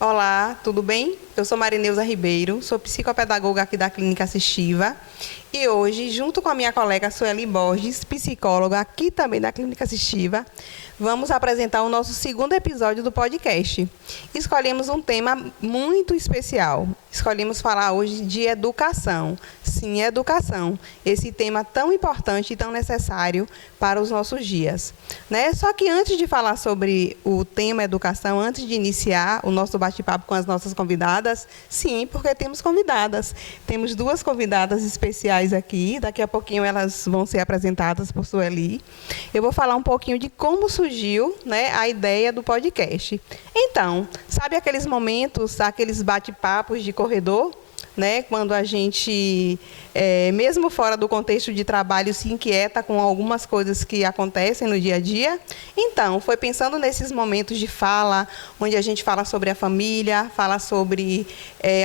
Olá, tudo bem? Eu sou Marineuza Ribeiro, sou psicopedagoga aqui da Clínica Assistiva e hoje, junto com a minha colega Sueli Borges, psicóloga aqui também da Clínica Assistiva, vamos apresentar o nosso segundo episódio do podcast. Escolhemos um tema muito especial. Escolhemos falar hoje de educação. Sim, educação. Esse tema tão importante e tão necessário para os nossos dias. Só que antes de falar sobre o tema educação, antes de iniciar o nosso bate-papo com as nossas convidadas, sim, porque temos convidadas. Temos duas convidadas especiais aqui. Daqui a pouquinho elas vão ser apresentadas por Sueli. Eu vou falar um pouquinho de como surgiu, a ideia do podcast. Então, sabe aqueles momentos, aqueles bate-papos de corredor, quando a gente, mesmo fora do contexto de trabalho, se inquieta com algumas coisas que acontecem no dia a dia? Então, foi pensando nesses momentos de fala, onde a gente fala sobre a família, fala sobre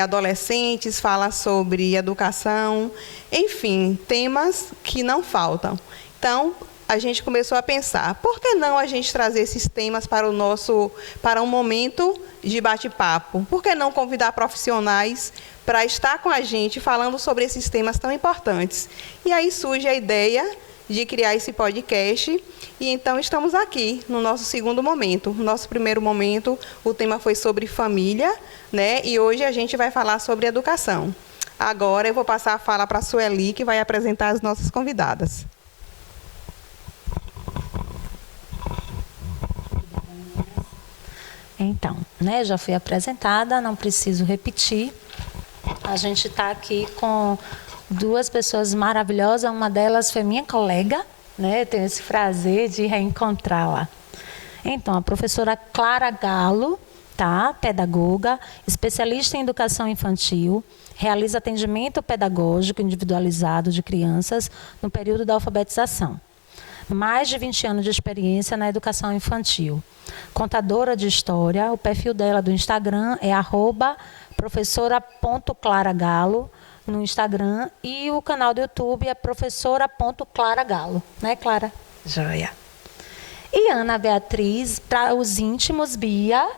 adolescentes, fala sobre educação, enfim, temas que não faltam. Então, a gente começou a pensar, por que não a gente trazer esses temas para um momento de bate-papo? Por que não convidar profissionais para estar com a gente falando sobre esses temas tão importantes? E aí surge a ideia de criar esse podcast e então estamos aqui no nosso segundo momento. No nosso primeiro momento, o tema foi sobre família, e hoje a gente vai falar sobre educação. Agora eu vou passar a fala para a Sueli, que vai apresentar as nossas convidadas. Então, já fui apresentada, não preciso repetir. A gente está aqui com duas pessoas maravilhosas, uma delas foi minha colega, tenho esse prazer de reencontrá-la. Então, a professora Clara Galo, pedagoga, especialista em educação infantil, realiza atendimento pedagógico individualizado de crianças no período da alfabetização. Mais de 20 anos de experiência na educação infantil. Contadora de história, o perfil dela do Instagram é @professora.claragalo no Instagram e o canal do YouTube é professora.claragalo. Né, Clara? Joia. E Ana Beatriz, para os íntimos, Bia,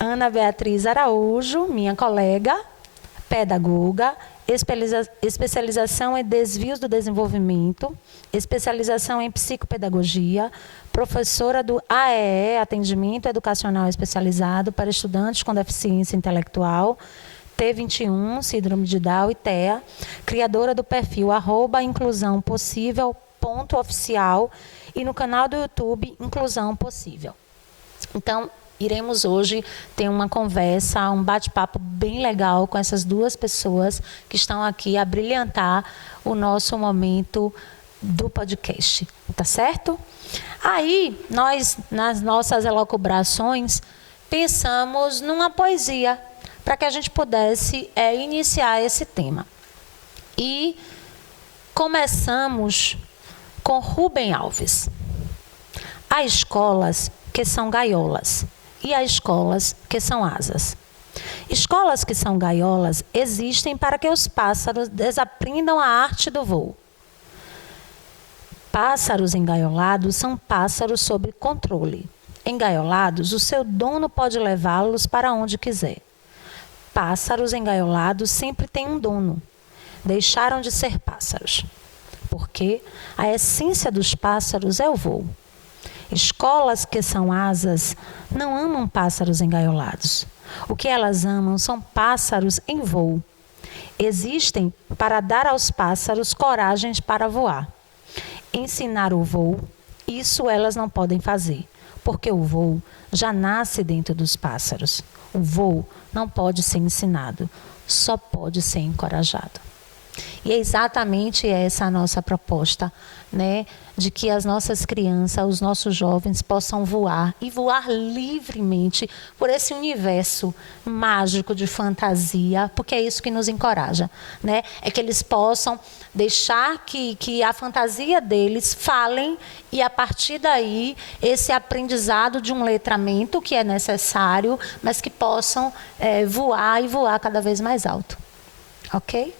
Ana Beatriz Araújo, minha colega, pedagoga, especialização em desvios do desenvolvimento, especialização em psicopedagogia, professora do AEE, Atendimento Educacional Especializado para Estudantes com Deficiência Intelectual, T21, Síndrome de Down e TEA, criadora do perfil @inclusãopossível.oficial e no canal do YouTube Inclusão Possível. Então, iremos hoje ter uma conversa, um bate-papo bem legal com essas duas pessoas que estão aqui a brilhantar o nosso momento do podcast, tá certo? Aí, nós, nas nossas elucubrações, pensamos numa poesia para que a gente pudesse iniciar esse tema. E começamos com Rubem Alves. Há escolas que são gaiolas e há escolas que são asas. Escolas que são gaiolas existem para que os pássaros desaprendam a arte do voo. Pássaros engaiolados são pássaros sob controle. Engaiolados, o seu dono pode levá-los para onde quiser. Pássaros engaiolados sempre têm um dono. Deixaram de ser pássaros, porque a essência dos pássaros é o voo. Escolas que são asas não amam pássaros engaiolados. O que elas amam são pássaros em voo. Existem para dar aos pássaros coragem para voar. Ensinar o voo, isso elas não podem fazer, porque o voo já nasce dentro dos pássaros. O voo não pode ser ensinado, só pode ser encorajado. E é exatamente essa a nossa proposta, de que as nossas crianças, os nossos jovens possam voar e voar livremente por esse universo mágico de fantasia, porque é isso que nos encoraja, É que eles possam deixar que a fantasia deles falem e a partir daí esse aprendizado de um letramento que é necessário, mas que possam voar e voar cada vez mais alto. Ok?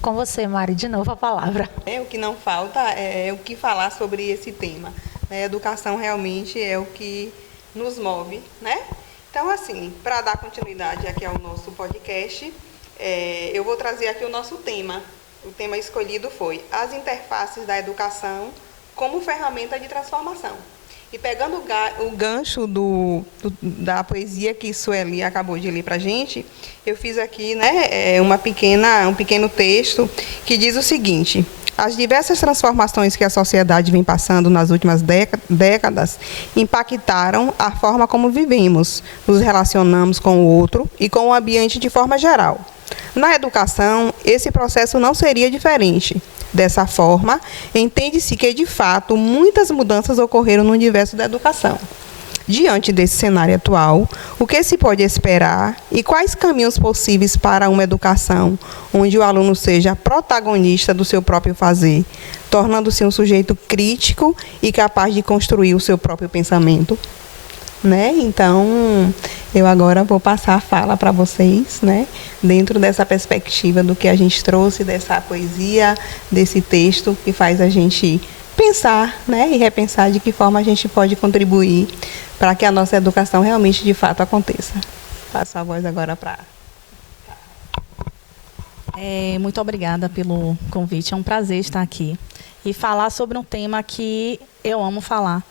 Com você, Mari, de novo a palavra. O que não falta é o que falar sobre esse tema. A educação realmente é o que nos move, Então, assim, para dar continuidade aqui ao nosso podcast, eu vou trazer aqui o nosso tema. O tema escolhido foi as interfaces da educação como ferramenta de transformação. E pegando o gancho da poesia que Sueli acabou de ler para a gente, eu fiz aqui, né, um pequeno texto que diz o seguinte: as diversas transformações que a sociedade vem passando nas últimas décadas impactaram a forma como vivemos, nos relacionamos com o outro e com o ambiente de forma geral. Na educação, esse processo não seria diferente. Dessa forma, entende-se que, de fato, muitas mudanças ocorreram no universo da educação. Diante desse cenário atual, o que se pode esperar e quais caminhos possíveis para uma educação onde o aluno seja protagonista do seu próprio fazer, tornando-se um sujeito crítico e capaz de construir o seu próprio pensamento? Né? Então, eu agora vou passar a fala para vocês, né? Dentro dessa perspectiva do que a gente trouxe, dessa poesia, desse texto que faz a gente pensar, né? E repensar de que forma a gente pode contribuir para que a nossa educação realmente, de fato, aconteça. Passo a voz agora para... Muito obrigada pelo convite, é um prazer estar aqui e falar sobre um tema que eu amo falar.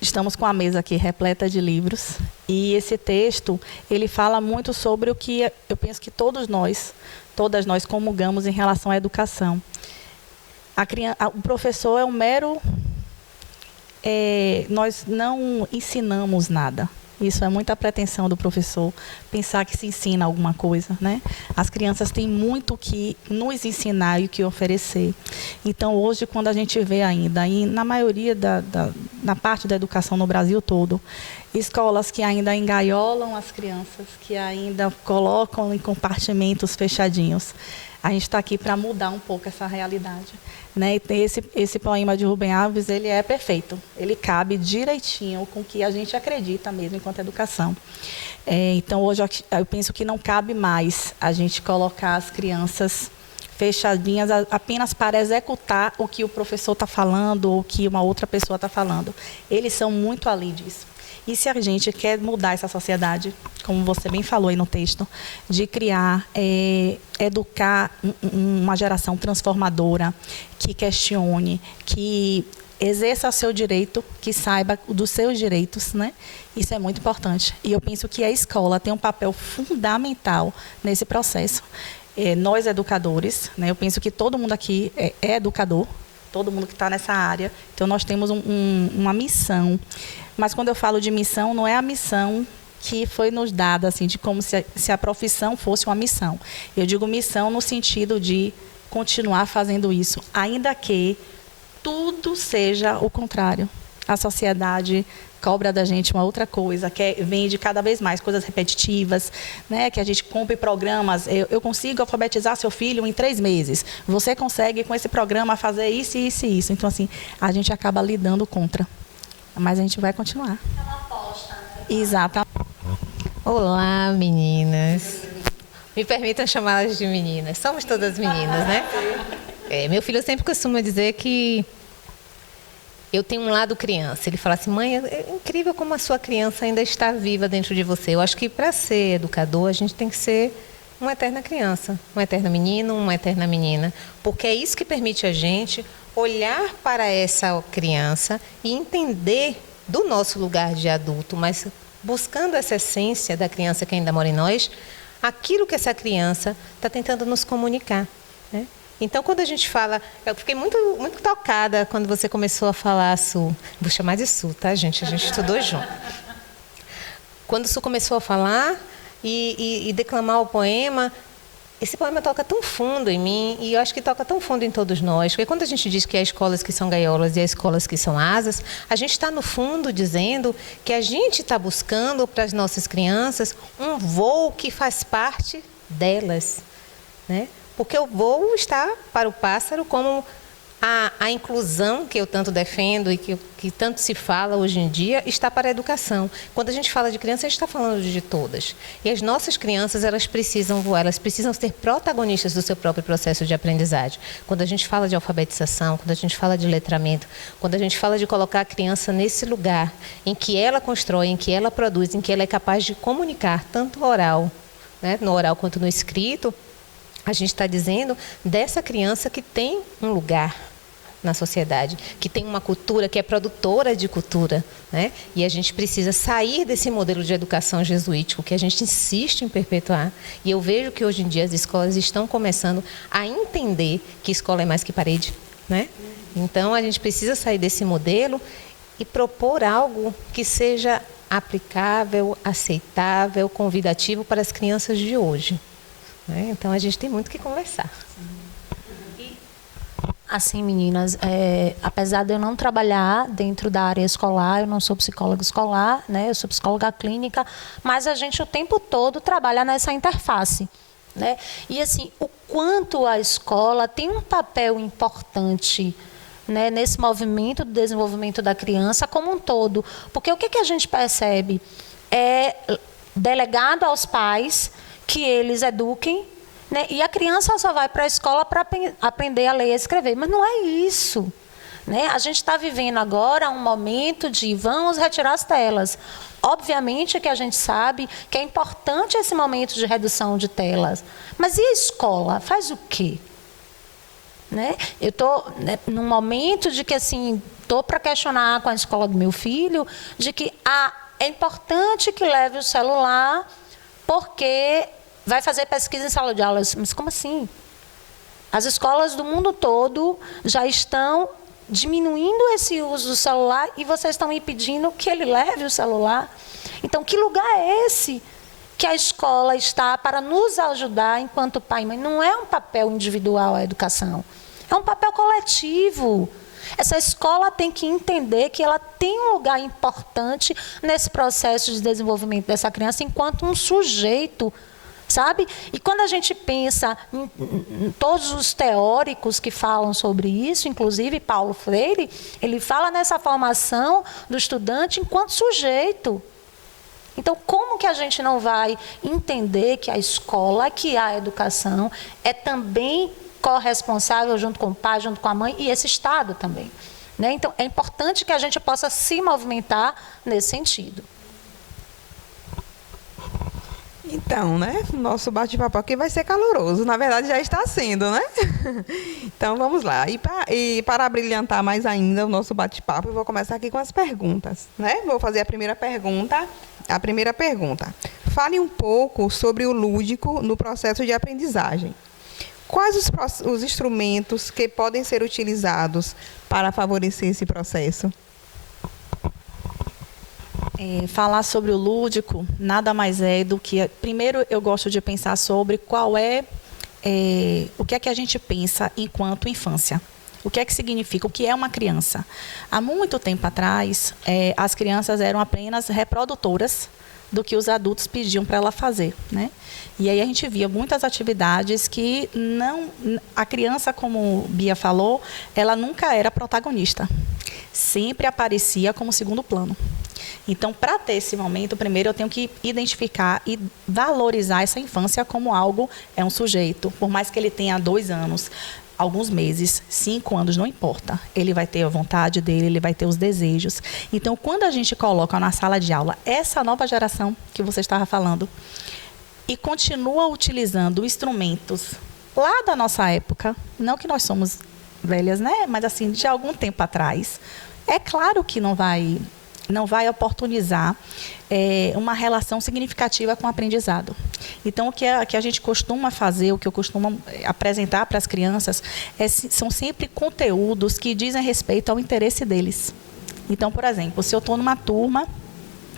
Estamos com a mesa aqui repleta de livros e esse texto, ele fala muito sobre o que eu penso que todas nós comungamos em relação à educação. O professor é um mero... nós não ensinamos nada. Isso é muita pretensão do professor, pensar que se ensina alguma coisa, né? As crianças têm muito o que nos ensinar e o que oferecer. Então, hoje, quando a gente vê ainda, e na maioria na parte da educação no Brasil todo, escolas que ainda engaiolam as crianças, que ainda colocam em compartimentos fechadinhos, a gente está aqui para mudar um pouco essa realidade. Né? E esse poema de Rubem Alves, ele é perfeito. Ele cabe direitinho com o que a gente acredita mesmo enquanto educação. Então, hoje, eu penso que não cabe mais a gente colocar as crianças fechadinhas apenas para executar o que o professor está falando ou o que uma outra pessoa está falando. Eles são muito além disso. E se a gente quer mudar essa sociedade, como você bem falou aí no texto, de criar, educar uma geração transformadora, que questione, que exerça o seu direito, que saiba dos seus direitos, né? Isso é muito importante. E eu penso que a escola tem um papel fundamental nesse processo. Nós, educadores, né? Eu penso que todo mundo aqui é educador, todo mundo que está nessa área, então nós temos uma missão. Mas quando eu falo de missão, não é a missão que foi nos dada, assim, de como se a profissão fosse uma missão. Eu digo missão no sentido de continuar fazendo isso, ainda que tudo seja o contrário. A sociedade cobra da gente uma outra coisa, vende cada vez mais coisas repetitivas, né? Que a gente compre programas. Eu consigo alfabetizar seu filho em 3 meses. Você consegue, com esse programa, fazer isso, isso e isso. Então, assim, a gente acaba lidando contra. Mas a gente vai continuar. É uma aposta, né? Exato. Olá, meninas. Me permitam chamá-las de meninas. Somos todas meninas, né? Meu filho sempre costuma dizer que eu tenho um lado criança. Ele fala assim: mãe, é incrível como a sua criança ainda está viva dentro de você. Eu acho que para ser educador, a gente tem que ser uma eterna criança, um eterno menino, uma eterna menina. Porque é isso que permite a gente olhar para essa criança e entender do nosso lugar de adulto, mas buscando essa essência da criança que ainda mora em nós, aquilo que essa criança está tentando nos comunicar, né? Então, quando a gente fala... Eu fiquei muito, muito tocada quando você começou a falar, Su. Vou chamar de Su, tá, gente? A gente estudou junto. Quando Su começou a falar e declamar o poema, esse poema toca tão fundo em mim, e eu acho que toca tão fundo em todos nós, porque quando a gente diz que há escolas que são gaiolas e há escolas que são asas, a gente está, no fundo, dizendo que a gente está buscando para as nossas crianças um voo que faz parte delas, né? Porque o voo está para o pássaro como A inclusão que eu tanto defendo e que tanto se fala hoje em dia está para a educação. Quando a gente fala de criança, a gente está falando de todas. E as nossas crianças, elas precisam voar, elas precisam ser protagonistas do seu próprio processo de aprendizagem. Quando a gente fala de alfabetização, quando a gente fala de letramento, quando a gente fala de colocar a criança nesse lugar em que ela constrói, em que ela produz, em que ela é capaz de comunicar, tanto oral, né, no oral quanto no escrito, a gente está dizendo dessa criança que tem um lugar na sociedade, que tem uma cultura, que é produtora de cultura, né? E a gente precisa sair desse modelo de educação jesuítico que a gente insiste em perpetuar. E eu vejo que hoje em dia as escolas estão começando a entender que escola é mais que parede, né? Então a gente precisa sair desse modelo e propor algo que seja aplicável, aceitável, convidativo para as crianças de hoje, né? Então a gente tem muito que conversar. Assim, meninas, apesar de eu não trabalhar dentro da área escolar, eu não sou psicóloga escolar, né? Eu sou psicóloga clínica, mas a gente o tempo todo trabalha nessa interface, né? E assim, o quanto a escola tem um papel importante, né, nesse movimento do desenvolvimento da criança como um todo. Porque o que a gente percebe é delegado aos pais que eles eduquem, né? E a criança só vai para a escola para aprender a ler e a escrever. Mas não é isso, né? A gente está vivendo agora um momento de vamos retirar as telas. Obviamente que a gente sabe que é importante esse momento de redução de telas. Mas e a escola? Faz o quê? Né? Eu estou, né, num momento de que assim, estou para questionar com a escola do meu filho, de que é importante que leve o celular porque vai fazer pesquisa em sala de aula. Mas como assim? As escolas do mundo todo já estão diminuindo esse uso do celular e vocês estão me pedindo que ele leve o celular. Então, que lugar é esse que a escola está para nos ajudar enquanto pai e mãe? Não é um papel individual a educação, é um papel coletivo. Essa escola tem que entender que ela tem um lugar importante nesse processo de desenvolvimento dessa criança enquanto um sujeito, sabe? E quando a gente pensa em todos os teóricos que falam sobre isso, inclusive Paulo Freire, ele fala nessa formação do estudante enquanto sujeito. Então, como que a gente não vai entender que a escola, que a educação, é também corresponsável junto com o pai, junto com a mãe e esse Estado também, né? Então, é importante que a gente possa se movimentar nesse sentido. Então, né? Nosso bate-papo aqui vai ser caloroso. Na verdade, já está sendo, né? Então, vamos lá. E para brilhantar mais ainda o nosso bate-papo, eu vou começar aqui com as perguntas, né? Vou fazer a primeira pergunta. Fale um pouco sobre o lúdico no processo de aprendizagem. Quais os instrumentos que podem ser utilizados para favorecer esse processo? Falar sobre o lúdico nada mais é do que... Primeiro, eu gosto de pensar sobre o que é que a gente pensa enquanto infância. O que é que significa? O que é uma criança? Há muito tempo atrás, as crianças eram apenas reprodutoras do que os adultos pediam para ela fazer, né? E aí a gente via muitas atividades que a criança, como Bia falou, ela nunca era protagonista. Sempre aparecia como segundo plano. Então, para ter esse momento, primeiro eu tenho que identificar e valorizar essa infância como algo, é um sujeito, por mais que ele tenha 2 anos, alguns meses, 5 anos, não importa. Ele vai ter a vontade dele, ele vai ter os desejos. Então, quando a gente coloca na sala de aula essa nova geração que você estava falando e continua utilizando instrumentos lá da nossa época, não que nós somos velhas, né? Mas assim, de algum tempo atrás, é claro que não vai oportunizar uma relação significativa com o aprendizado. Então, o que a gente costuma fazer, o que eu costumo apresentar para as crianças, são sempre conteúdos que dizem respeito ao interesse deles. Então, por exemplo, se eu estou numa turma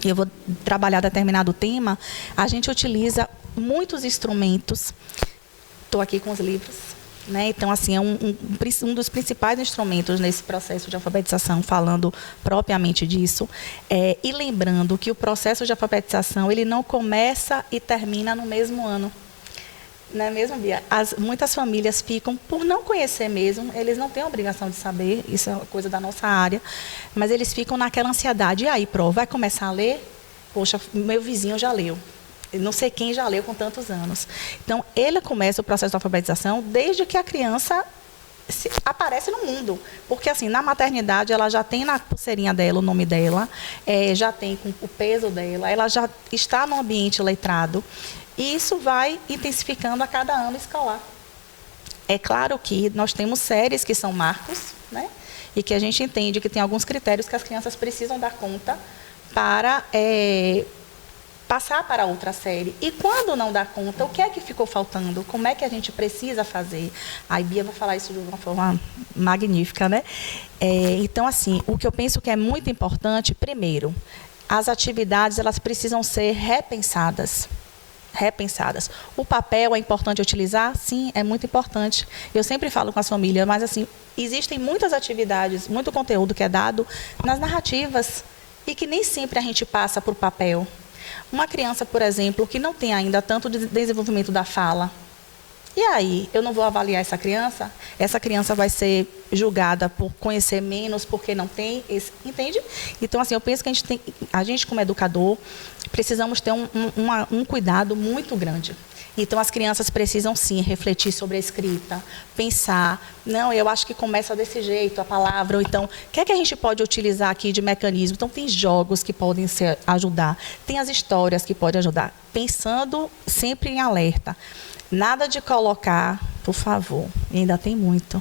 e eu vou trabalhar determinado tema, a gente utiliza muitos instrumentos. Estou aqui com os livros. Né? Então, assim, é um dos principais instrumentos nesse processo de alfabetização, falando propriamente disso. E lembrando que o processo de alfabetização ele não começa e termina no mesmo ano. Não é mesmo, Bia? Muitas famílias ficam, por não conhecer mesmo, eles não têm a obrigação de saber, isso é uma coisa da nossa área, mas eles ficam naquela ansiedade. E aí, vai começar a ler? Poxa, meu vizinho já leu. Não sei quem já leu com tantos anos. Então, ele começa o processo de alfabetização desde que a criança aparece no mundo. Porque, assim, na maternidade, ela já tem na pulseirinha dela o nome dela, já tem com o peso dela, ela já está no ambiente letrado. E isso vai intensificando a cada ano escolar. É claro que nós temos séries que são marcos, né? E que a gente entende que tem alguns critérios que as crianças precisam dar conta para passar para outra série. E quando não dá conta, o que é que ficou faltando? Como é que a gente precisa fazer? A Bia vai falar isso de uma forma magnífica, né? Então, assim, o que eu penso que é muito importante, primeiro, as atividades elas precisam ser repensadas. O papel é importante utilizar? Sim, é muito importante. Eu sempre falo com as famílias, mas assim, existem muitas atividades, muito conteúdo que é dado nas narrativas e que nem sempre a gente passa por papel. Uma criança, por exemplo, que não tem ainda tanto desenvolvimento da fala, e aí, eu não vou avaliar essa criança vai ser julgada por conhecer menos, porque não tem, entende? Então, assim, eu penso que a gente como educador, precisamos ter um cuidado muito grande. Então, as crianças precisam, sim, refletir sobre a escrita, pensar, não, eu acho que começa desse jeito, a palavra, ou então, o que é que a gente pode utilizar aqui de mecanismo? Então, tem jogos que podem ajudar, tem as histórias que podem ajudar, pensando sempre em alerta. Nada de colocar, por favor, ainda tem muito.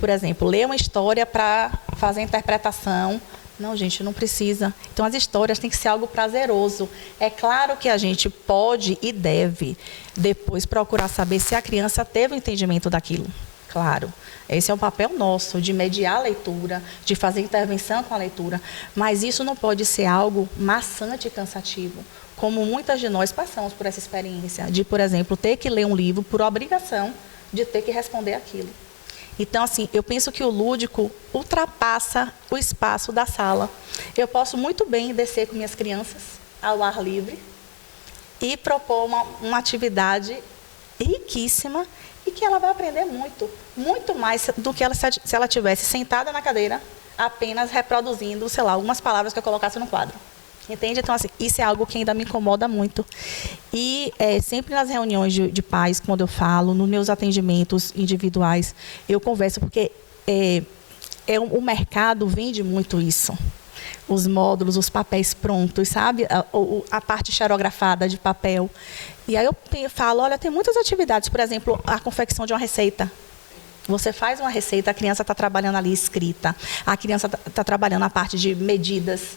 Por exemplo, ler uma história para fazer interpretação. Não, gente, não precisa. Então, as histórias têm que ser algo prazeroso. É claro que a gente pode e deve depois procurar saber se a criança teve o entendimento daquilo. Claro, esse é o papel nosso, de mediar a leitura, de fazer intervenção com a leitura. Mas isso não pode ser algo maçante e cansativo. Como muitas de nós passamos por essa experiência, de, por exemplo, ter que ler um livro por obrigação de ter que responder aquilo. Então, assim, eu penso que o lúdico ultrapassa o espaço da sala. Eu posso muito bem descer com minhas crianças ao ar livre e propor uma atividade riquíssima e que ela vai aprender muito, muito mais do que se ela tivesse sentada na cadeira, apenas reproduzindo, sei lá, algumas palavras que eu colocasse no quadro. Entende? Então, assim, isso é algo que ainda me incomoda muito. E sempre nas reuniões de pais, quando eu falo, nos meus atendimentos individuais, eu converso, porque o mercado vende muito isso. Os módulos, os papéis prontos, sabe? A parte xerografada de papel. E aí eu falo, olha, tem muitas atividades, por exemplo, a confecção de uma receita. Você faz uma receita, a criança está trabalhando ali escrita, a criança está trabalhando a parte de medidas,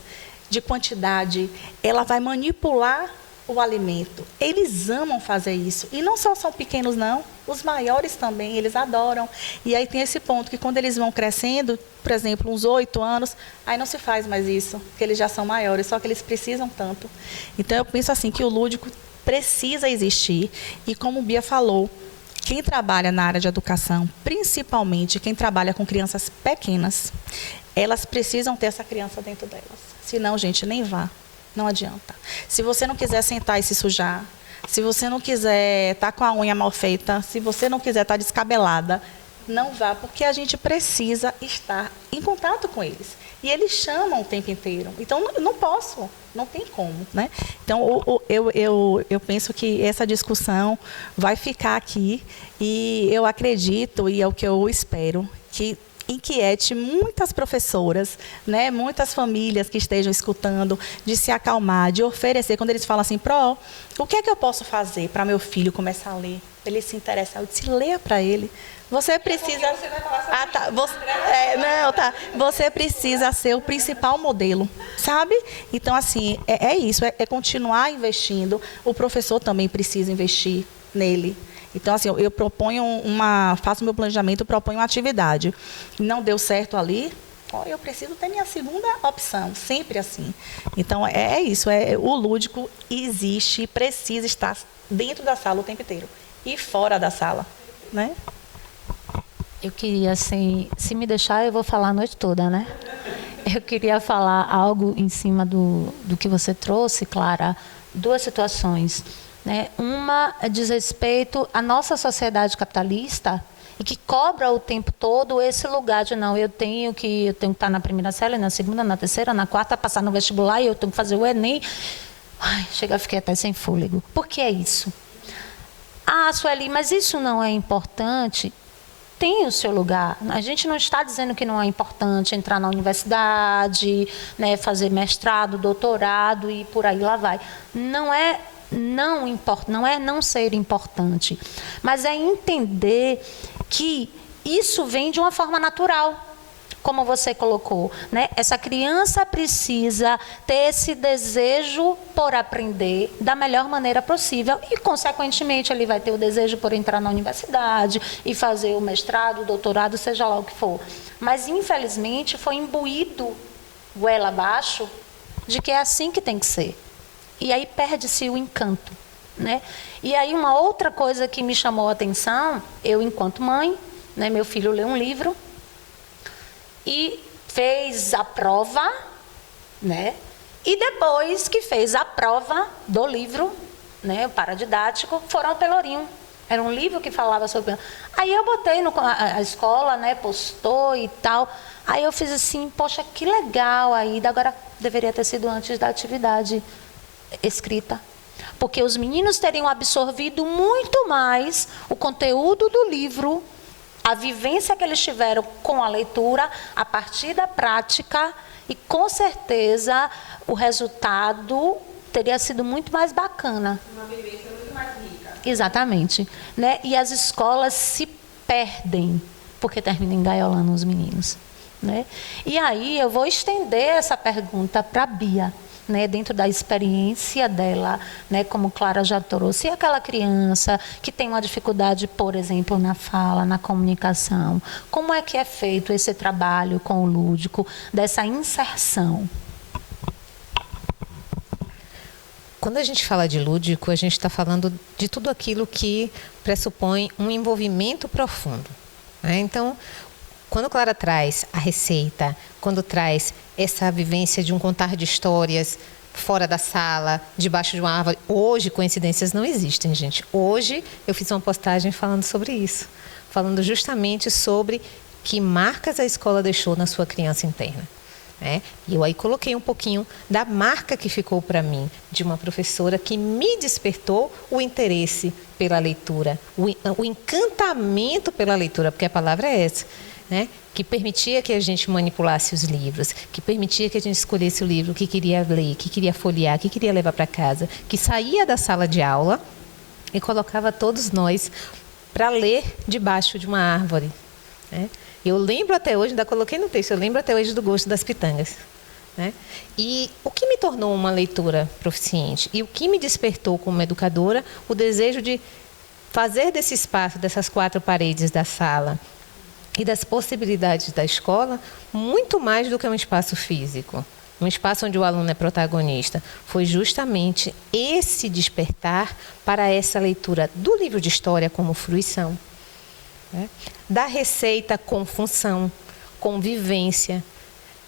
de quantidade, ela vai manipular o alimento. Eles amam fazer isso. E não só são pequenos, não. Os maiores também, eles adoram. E aí tem esse ponto que quando eles vão crescendo, por exemplo, uns 8 anos, aí não se faz mais isso, porque eles já são maiores, só que eles precisam tanto. Então, eu penso assim, que o lúdico precisa existir. E como o Bia falou, quem trabalha na área de educação, principalmente quem trabalha com crianças pequenas, elas precisam ter essa criança dentro delas. Senão, gente, nem vá. Não adianta. Se você não quiser sentar e se sujar, se você não quiser estar com a unha mal feita, se você não quiser estar descabelada, não vá, porque a gente precisa estar em contato com eles. E eles chamam o tempo inteiro. Então, não posso, não tem como, né? Então, eu penso que essa discussão vai ficar aqui e eu acredito, e é o que eu espero, que inquiete muitas professoras, né, muitas famílias que estejam escutando, de se acalmar, de oferecer. Quando eles falam assim, o que é que eu posso fazer para meu filho começar a ler? Ele se interessar, eu disse, leia para ele. Você precisa... Você precisa ser o principal modelo, sabe? Então, assim, é isso, é continuar investindo. O professor também precisa investir nele. Então, assim, eu proponho faço meu planejamento, proponho uma atividade. Não deu certo ali, eu preciso ter minha segunda opção, sempre assim. Então, é isso, o lúdico existe e precisa estar dentro da sala o tempo inteiro e fora da sala, né? Eu queria, assim, se me deixar, eu vou falar a noite toda, né? Eu queria falar algo em cima do que você trouxe, Clara, 2 situações. né? Uma diz respeito à nossa sociedade capitalista e que cobra o tempo todo esse lugar de não, eu tenho que estar na primeira série, na segunda, na terceira, na quarta, passar no vestibular e eu tenho que fazer o Enem. Ai, fiquei até sem fôlego. Por que é isso? Ah, Sueli, mas isso não é importante? Tem o seu lugar. A gente não está dizendo que não é importante entrar na universidade, né, fazer mestrado, doutorado e por aí lá vai. Não é não ser importante, mas é entender que isso vem de uma forma natural. Como você colocou, né? Essa criança precisa ter esse desejo por aprender da melhor maneira possível e, consequentemente, ele vai ter o desejo por entrar na universidade e fazer o mestrado, o doutorado, seja lá o que for. Mas, infelizmente, foi imbuído goela abaixo de que é assim que tem que ser. E aí perde-se o encanto, né? E aí uma outra coisa que me chamou a atenção, eu enquanto mãe, né, meu filho leu um livro e fez a prova, né? E depois que fez a prova do livro, né, o paradidático, foram ao Pelourinho. Era um livro que falava sobre... Aí eu botei a escola, né, postou e tal. Aí eu fiz assim, poxa, que legal a ida. Agora deveria ter sido antes da atividade escrita. Porque os meninos teriam absorvido muito mais o conteúdo do livro, a vivência que eles tiveram com a leitura, a partir da prática, e com certeza o resultado teria sido muito mais bacana. Uma vivência muito mais rica. Exatamente. Né? E as escolas se perdem porque terminam engaiolando os meninos. Né? E aí eu vou estender essa pergunta para a Bia. Né, dentro da experiência dela, né, como Clara já trouxe, e aquela criança que tem uma dificuldade, por exemplo, na fala, na comunicação, como é que é feito esse trabalho com o lúdico, dessa inserção? Quando a gente fala de lúdico, a gente está falando de tudo aquilo que pressupõe um envolvimento profundo. Né? Então, quando Clara traz a receita, quando traz essa vivência de um contar de histórias fora da sala, debaixo de uma árvore, hoje coincidências não existem, gente. Hoje eu fiz uma postagem falando sobre isso, falando justamente sobre que marcas a escola deixou na sua criança interna. Né? E eu aí coloquei um pouquinho da marca que ficou para mim, de uma professora que me despertou o interesse pela leitura, o encantamento pela leitura, porque a palavra é essa. Né? Que permitia que a gente manipulasse os livros, que permitia que a gente escolhesse o livro que queria ler, que queria folhear, que queria levar para casa, que saía da sala de aula e colocava todos nós para ler debaixo de uma árvore. Né? Eu lembro até hoje, ainda coloquei no texto, eu lembro até hoje do gosto das pitangas. Né? E o que me tornou uma leitora proficiente e o que me despertou como educadora, o desejo de fazer desse espaço, dessas 4 paredes da sala, e das possibilidades da escola, muito mais do que um espaço físico, um espaço onde o aluno é protagonista. Foi justamente esse despertar para essa leitura do livro de história como fruição, né? Da receita com função, com vivência.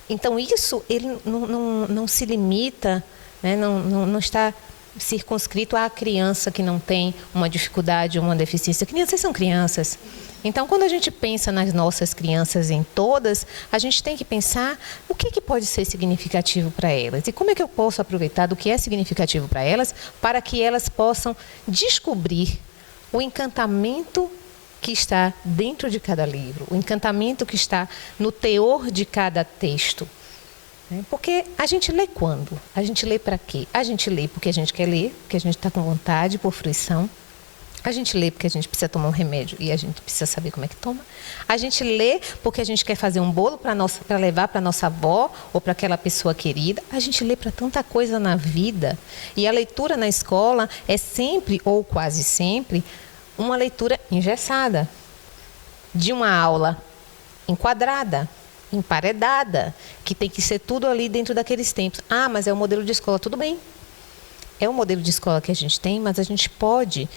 Então, isso ele não se limita, né? Não está circunscrito à criança que não tem uma dificuldade ou uma deficiência. Crianças são crianças. Então, quando a gente pensa nas nossas crianças em todas, a gente tem que pensar o que pode ser significativo para elas e como é que eu posso aproveitar do que é significativo para que elas possam descobrir o encantamento que está dentro de cada livro, o encantamento que está no teor de cada texto. Porque a gente lê quando? A gente lê para quê? A gente lê porque a gente quer ler, porque a gente está com vontade, por fruição. A gente lê porque a gente precisa tomar um remédio e a gente precisa saber como é que toma. A gente lê porque a gente quer fazer um bolo para levar para nossa avó ou para aquela pessoa querida. A gente lê para tanta coisa na vida. E a leitura na escola é sempre, ou quase sempre, uma leitura engessada. De uma aula enquadrada, emparedada, que tem que ser tudo ali dentro daqueles tempos. Ah, mas é o modelo de escola. Tudo bem. É o modelo de escola que a gente tem, mas a gente pode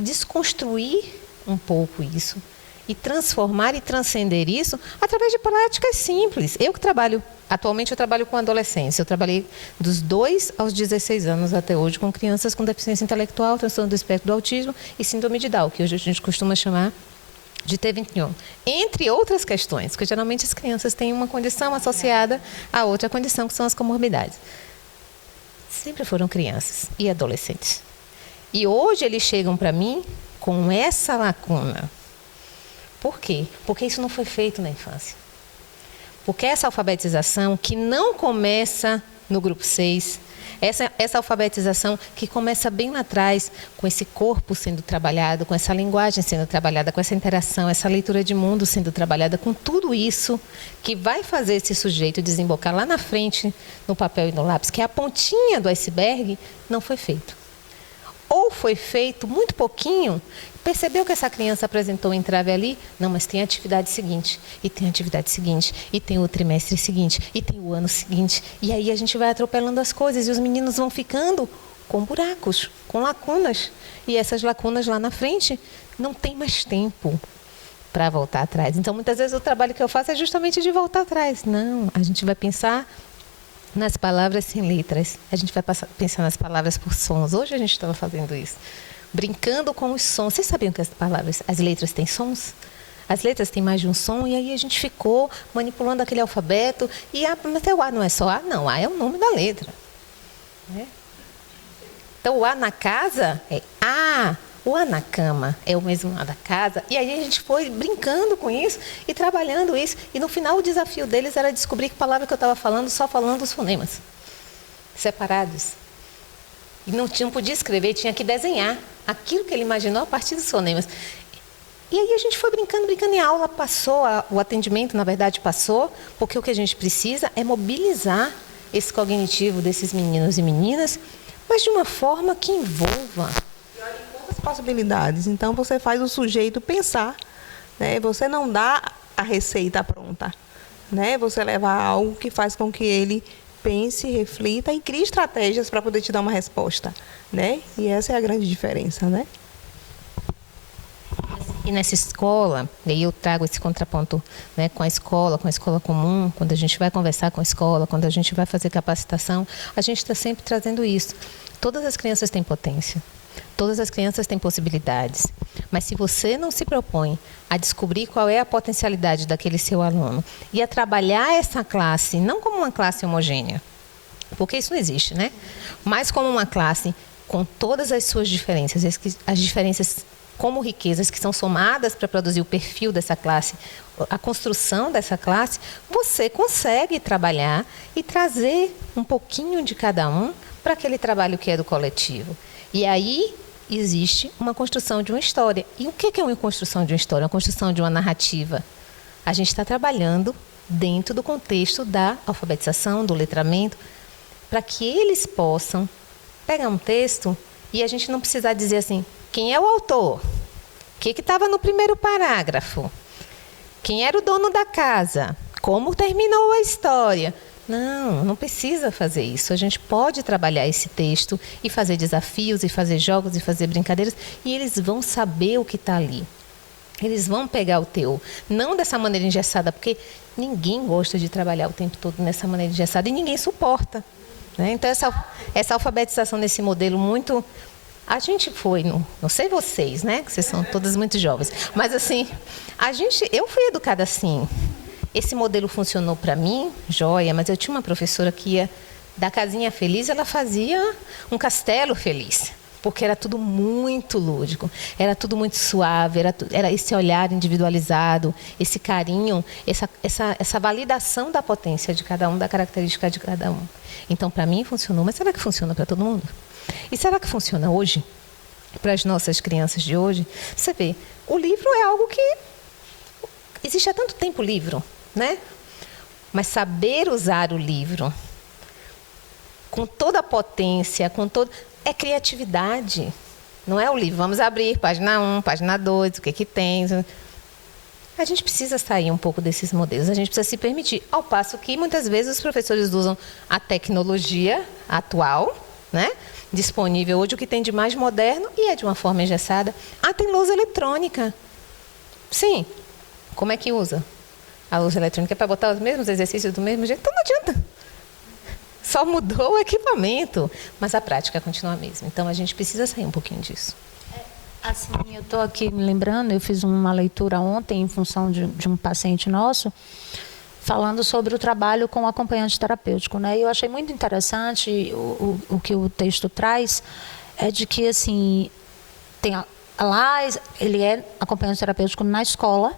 desconstruir um pouco isso e transformar e transcender isso através de práticas simples. Eu que trabalho atualmente eu trabalho com adolescentes. Eu trabalhei dos 2 aos 16 anos até hoje com crianças com deficiência intelectual, transtorno do espectro do autismo e síndrome de Down, que hoje a gente costuma chamar de T21. Entre outras questões, porque geralmente as crianças têm uma condição associada a outra condição, que são as comorbidades. Sempre foram crianças e adolescentes. E hoje eles chegam para mim com essa lacuna. Por quê? Porque isso não foi feito na infância. Porque essa alfabetização que não começa no grupo 6, essa alfabetização que começa bem lá atrás, com esse corpo sendo trabalhado, com essa linguagem sendo trabalhada, com essa interação, essa leitura de mundo sendo trabalhada, com tudo isso que vai fazer esse sujeito desembocar lá na frente, no papel e no lápis, que é a pontinha do iceberg, não foi feito. Ou foi feito muito pouquinho, percebeu que essa criança apresentou um entrave ali? Não, mas tem a atividade seguinte, e tem a atividade seguinte, e tem o trimestre seguinte, e tem o ano seguinte. E aí a gente vai atropelando as coisas e os meninos vão ficando com buracos, com lacunas. E essas lacunas lá na frente não tem mais tempo para voltar atrás. Então, muitas vezes o trabalho que eu faço é justamente de voltar atrás. Não, a gente vai pensar nas palavras sem letras. A gente vai pensar nas palavras por sons. Hoje a gente estava fazendo isso. Brincando com os sons. Vocês sabiam que as letras têm sons? As letras têm mais de um som, e aí a gente ficou manipulando aquele alfabeto. E mas o A não é só A? Não, A é o nome da letra. Então, o A na casa é A. O A na cama é o mesmo A da casa. E aí a gente foi brincando com isso e trabalhando isso. E no final o desafio deles era descobrir que palavra que eu estava falando, só falando os fonemas separados. E não podia escrever, tinha que desenhar aquilo que ele imaginou a partir dos fonemas. E aí a gente foi brincando, e a aula passou, o atendimento, na verdade, passou, porque o que a gente precisa é mobilizar esse cognitivo desses meninos e meninas, mas de uma forma que envolva. E olha quantas possibilidades. Então, você faz o sujeito pensar, né? Você não dá a receita pronta, né? Você leva algo que faz com que ele pense, reflita e crie estratégias para poder te dar uma resposta, né? E essa é a grande diferença, né? E nessa escola, e aí eu trago esse contraponto, né, com a escola comum, quando a gente vai conversar com a escola, quando a gente vai fazer capacitação, a gente está sempre trazendo isso. Todas as crianças têm potência, todas as crianças têm possibilidades, mas se você não se propõe a descobrir qual é a potencialidade daquele seu aluno e a trabalhar essa classe, não como uma classe homogênea, porque isso não existe, né? Mas como uma classe com todas as suas diferenças, as diferenças como riquezas que são somadas para produzir o perfil dessa classe, a construção dessa classe, você consegue trabalhar e trazer um pouquinho de cada um para aquele trabalho que é do coletivo. E aí existe uma construção de uma história. E o que é uma construção de uma história? Uma construção de uma narrativa. A gente está trabalhando dentro do contexto da alfabetização, do letramento, para que eles possam pegar um texto e a gente não precisar dizer assim, quem é o autor? O que estava no primeiro parágrafo? Quem era o dono da casa? Como terminou a história? Não, não precisa fazer isso. A gente pode trabalhar esse texto e fazer desafios, e fazer jogos, e fazer brincadeiras, e eles vão saber o que está ali. Eles vão pegar o teu. Não dessa maneira engessada, porque ninguém gosta de trabalhar o tempo todo nessa maneira engessada e ninguém suporta, né? Então, essa alfabetização nesse modelo muito... A gente foi, não sei vocês, né? Que vocês são todas muito jovens. Mas, assim, eu fui educada assim. Esse modelo funcionou para mim, joia, mas eu tinha uma professora que ia da casinha feliz, ela fazia um castelo feliz. Porque era tudo muito lúdico, era tudo muito suave, era esse olhar individualizado, esse carinho, essa validação da potência de cada um, da característica de cada um. Então, para mim, funcionou. Mas será que funciona para todo mundo? E será que funciona hoje? Para as nossas crianças de hoje? Você vê, o livro é algo que... Existe há tanto tempo o livro, né? Mas saber usar o livro com toda a potência, é criatividade. Não é o livro, vamos abrir, página 1, página 2, o que tem. A gente precisa sair um pouco desses modelos, a gente precisa se permitir. Ao passo que, muitas vezes, os professores usam a tecnologia atual, né? Disponível hoje, o que tem de mais moderno, e é de uma forma engessada. Tem lousa eletrônica. Sim. Como é que usa? a lousa eletrônica para botar os mesmos exercícios do mesmo jeito, então não adianta. Só mudou o equipamento, mas a prática continua a mesma. Então, a gente precisa sair um pouquinho disso. Assim, eu estou aqui me lembrando, eu fiz uma leitura ontem em função de um paciente nosso, falando sobre o trabalho com o acompanhante terapêutico, né? E eu achei muito interessante o que o texto traz, é de que, assim, lá ele é acompanhante terapêutico na escola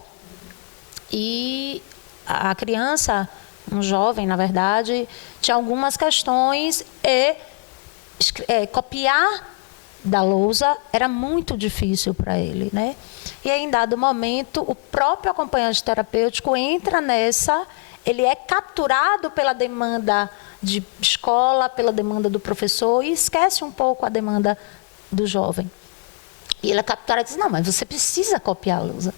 e a criança, um jovem, na verdade, tinha algumas questões e copiar da lousa era muito difícil para ele, né? E aí, em dado momento, o próprio acompanhante terapêutico entra nessa, ele é capturado pela demanda de escola, pela demanda do professor e esquece um pouco a demanda do jovem. E ele é capturado e diz, não, mas você precisa copiar a lousa.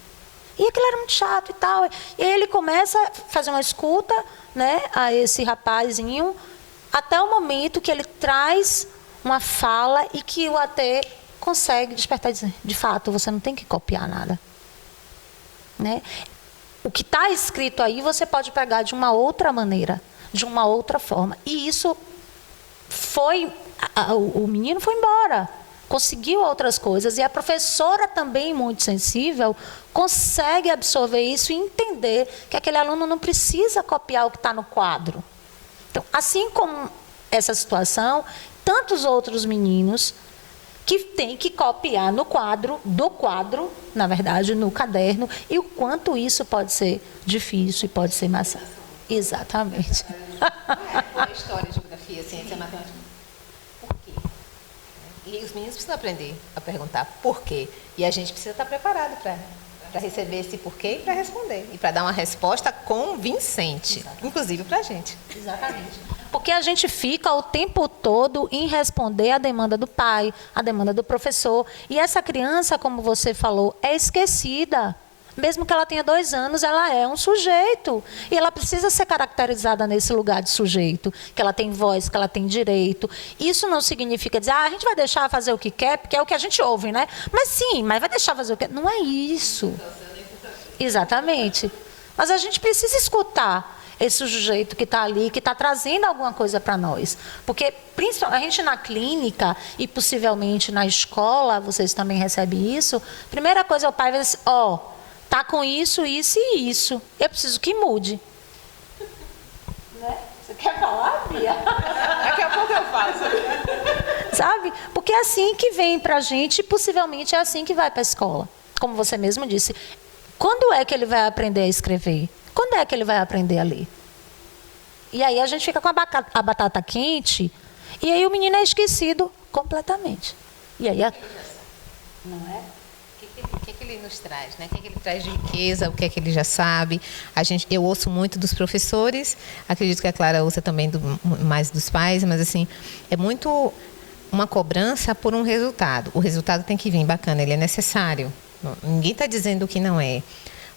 E aquilo era muito chato e tal. E aí ele começa a fazer uma escuta, né, a esse rapazinho, até o momento que ele traz uma fala e que o AT consegue despertar e dizer, de fato, você não tem que copiar nada. Né? O que está escrito aí, você pode pegar de uma outra maneira, de uma outra forma. E isso foi... O menino foi embora, conseguiu outras coisas. E a professora também, muito sensível, consegue absorver isso e entender que aquele aluno não precisa copiar o que está no quadro. Então, assim como essa situação, tantos outros meninos que têm que copiar no quadro, na verdade, no caderno, e o quanto isso pode ser difícil e pode ser maçante. Exatamente. História, geografia, ciência, matemática. Por quê? E os meninos precisam aprender a perguntar por quê. E a gente precisa estar preparado para receber esse porquê e para responder. E para dar uma resposta convincente, exatamente, inclusive para a gente. Exatamente. Porque a gente fica o tempo todo em responder à demanda do pai, à demanda do professor. E essa criança, como você falou, é esquecida. Mesmo que ela tenha 2 anos, ela é um sujeito. E ela precisa ser caracterizada nesse lugar de sujeito. Que ela tem voz, que ela tem direito. Isso não significa dizer, a gente vai deixar fazer o que quer, porque é o que a gente ouve, né? Mas sim, mas vai deixar fazer o que quer. Não é isso. Exatamente. Mas a gente precisa escutar esse sujeito que está ali, que está trazendo alguma coisa para nós. Porque a gente na clínica e possivelmente na escola, vocês também recebem isso, primeira coisa o pai vai dizer, tá com isso, isso e isso. Eu preciso que mude. Né? Você quer falar, Bia? Daqui a pouco eu faço. Sabe? Porque é assim que vem para a gente e possivelmente é assim que vai para a escola. Como você mesmo disse. Quando é que ele vai aprender a escrever? Quando é que ele vai aprender a ler? E aí a gente fica com a batata quente e aí o menino é esquecido completamente. E aí não é? O que ele nos traz, né? O que ele traz de riqueza, o que é que ele já sabe. Eu ouço muito dos professores, acredito que a Clara ouça também mais dos pais, mas assim, é muito uma cobrança por um resultado. O resultado tem que vir, bacana, ele é necessário. Ninguém está dizendo que não é.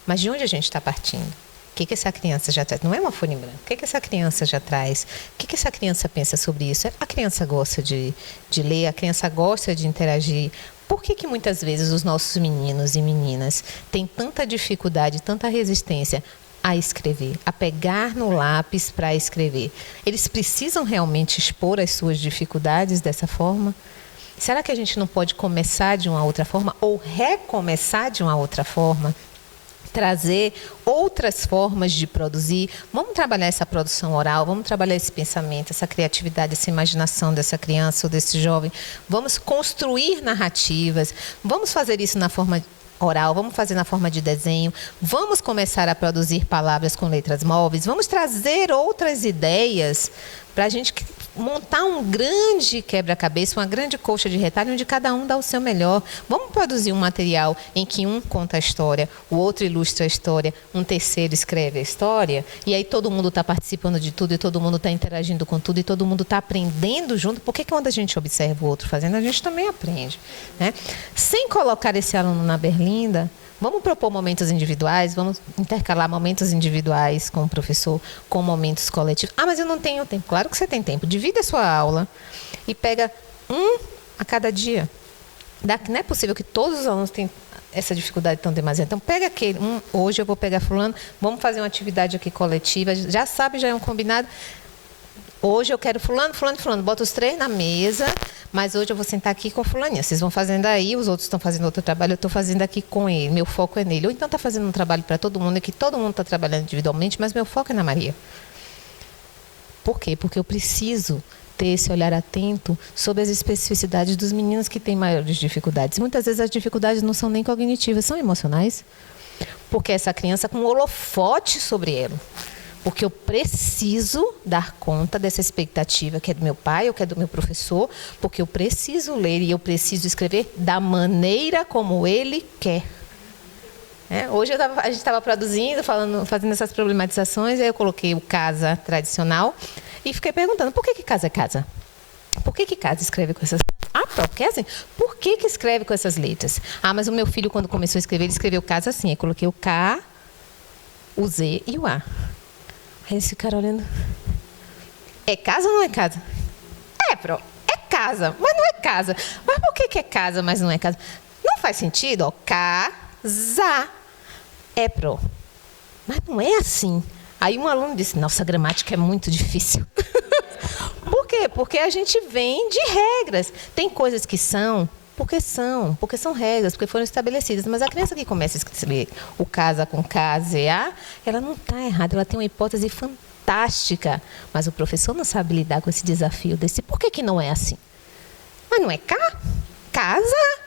Mas de onde a gente está partindo? O que essa criança já traz? Não é uma folha em branco. O que essa criança já traz? O que essa criança pensa sobre isso? A criança gosta de ler, a criança gosta de interagir. Por que muitas vezes os nossos meninos e meninas têm tanta dificuldade, tanta resistência a escrever, a pegar no lápis para escrever? Eles precisam realmente expor as suas dificuldades dessa forma? Será que a gente não pode começar de uma outra forma ou recomeçar de uma outra forma? Trazer outras formas de produzir. Vamos trabalhar essa produção oral, vamos trabalhar esse pensamento, essa criatividade, essa imaginação dessa criança ou desse jovem. Vamos construir narrativas, vamos fazer isso na forma oral, vamos fazer na forma de desenho, vamos começar a produzir palavras com letras móveis, vamos trazer outras ideias para a gente montar um grande quebra-cabeça, uma grande colcha de retalho, onde cada um dá o seu melhor. Vamos produzir um material em que um conta a história, o outro ilustra a história, um terceiro escreve a história, e aí todo mundo está participando de tudo, e todo mundo está interagindo com tudo, e todo mundo está aprendendo junto. Porque quando a gente observa o outro fazendo, a gente também aprende, né? Sem colocar esse aluno na berlinda, vamos propor momentos individuais, vamos intercalar momentos individuais com o professor, com momentos coletivos. Mas eu não tenho tempo. Claro que você tem tempo. Divida a sua aula e pega um a cada dia. Não é possível que todos os alunos tenham essa dificuldade tão demasiada. Então, pega aquele, hoje eu vou pegar fulano, vamos fazer uma atividade aqui coletiva, já sabe, já é um combinado. Hoje eu quero fulano, fulano e fulano. Bota os 3 na mesa, mas hoje eu vou sentar aqui com a fulaninha. Vocês vão fazendo aí, os outros estão fazendo outro trabalho, eu estou fazendo aqui com ele. Meu foco é nele. Ou então está fazendo um trabalho para todo mundo, é que todo mundo está trabalhando individualmente, mas meu foco é na Maria. Por quê? Porque eu preciso ter esse olhar atento sobre as especificidades dos meninos que têm maiores dificuldades. Muitas vezes as dificuldades não são nem cognitivas, são emocionais. Porque essa criança com um holofote sobre ela. Porque eu preciso dar conta dessa expectativa que é do meu pai ou que é do meu professor, porque eu preciso ler e eu preciso escrever da maneira como ele quer. Hoje a gente estava produzindo, fazendo essas problematizações, aí eu coloquei o casa tradicional e fiquei perguntando, por que casa é casa? Por que casa escreve com essas... porque assim, por que escreve com essas letras? Mas o meu filho, quando começou a escrever, ele escreveu casa assim, eu coloquei o K, o Z e o A. Aí esse cara olhando, é casa ou não é casa? É casa, mas não é casa. Mas por que é casa, mas não é casa? Não faz sentido, ó, casa, mas não é assim. Aí um aluno disse, nossa, a gramática é muito difícil. Por quê? Porque a gente vem de regras. Tem coisas que são, porque são regras, porque foram estabelecidas. Mas a criança que começa a escrever o casa com K, Z, A, ela não está errada, ela tem uma hipótese fantástica. Mas o professor não sabe lidar com esse desafio desse. Por que não é assim? Mas não é casa?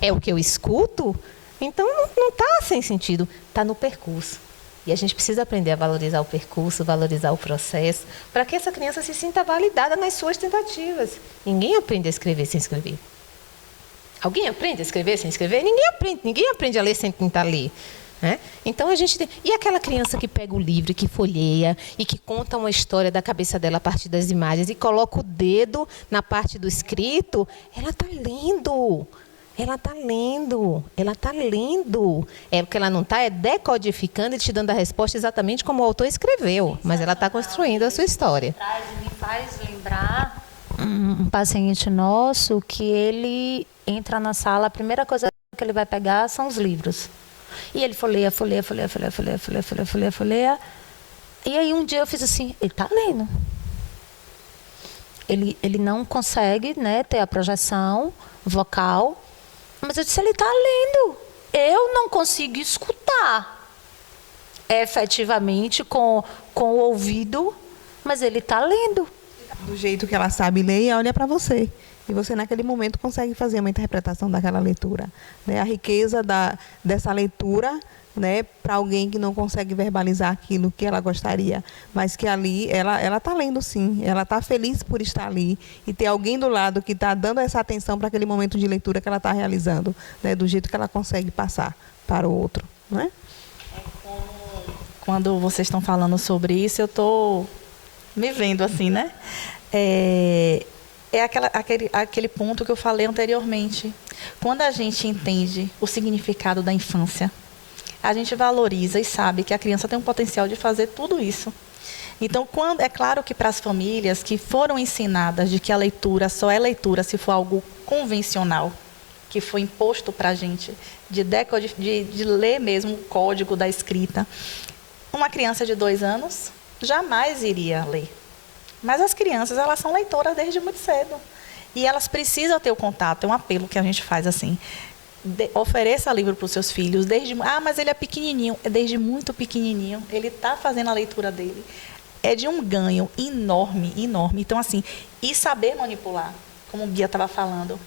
É o que eu escuto? Então não está sem sentido, está no percurso. E a gente precisa aprender a valorizar o percurso, valorizar o processo, para que essa criança se sinta validada nas suas tentativas. Ninguém aprende a escrever sem escrever. Alguém aprende a escrever sem escrever? Ninguém aprende a ler sem tentar ler. Então a gente tem... E aquela criança que pega o livro, que folheia e que conta uma história da cabeça dela a partir das imagens e coloca o dedo na parte do escrito, ela está lendo. Ela está lendo. O que ela não está é decodificando e te dando a resposta exatamente como o autor escreveu. Mas ela está construindo a sua história. Me faz lembrar um paciente nosso que ele entra na sala, a primeira coisa que ele vai pegar são os livros. E ele folheia. E aí um dia eu fiz assim, ele está lendo. Ele não consegue, ter a projeção vocal. Mas eu disse, ele está lendo. Eu não consigo escutar efetivamente com o ouvido, mas ele está lendo. Do jeito que ela sabe ler, e olha para você. E você, naquele momento, consegue fazer uma interpretação daquela leitura. A riqueza dessa leitura, para alguém que não consegue verbalizar aquilo que ela gostaria, mas que ali ela está lendo sim, ela está feliz por estar ali e ter alguém do lado que está dando essa atenção para aquele momento de leitura que ela está realizando, do jeito que ela consegue passar para o outro, não é? Quando vocês estão falando sobre isso, eu estou me vendo assim, É aquele ponto que eu falei anteriormente. Quando a gente entende o significado da infância, a gente valoriza e sabe que a criança tem um potencial de fazer tudo isso. Então, é claro que para as famílias que foram ensinadas de que a leitura só é leitura se for algo convencional, que foi imposto para a gente, de ler mesmo o código da escrita, uma criança de 2 anos jamais iria ler. Mas as crianças, elas são leitoras desde muito cedo. E elas precisam ter o contato, é um apelo que a gente faz assim. Ofereça livro para os seus filhos, mas ele é pequenininho, desde muito pequenininho, ele está fazendo a leitura dele. É de um ganho enorme. Então, assim, e saber manipular, como o Bia estava falando.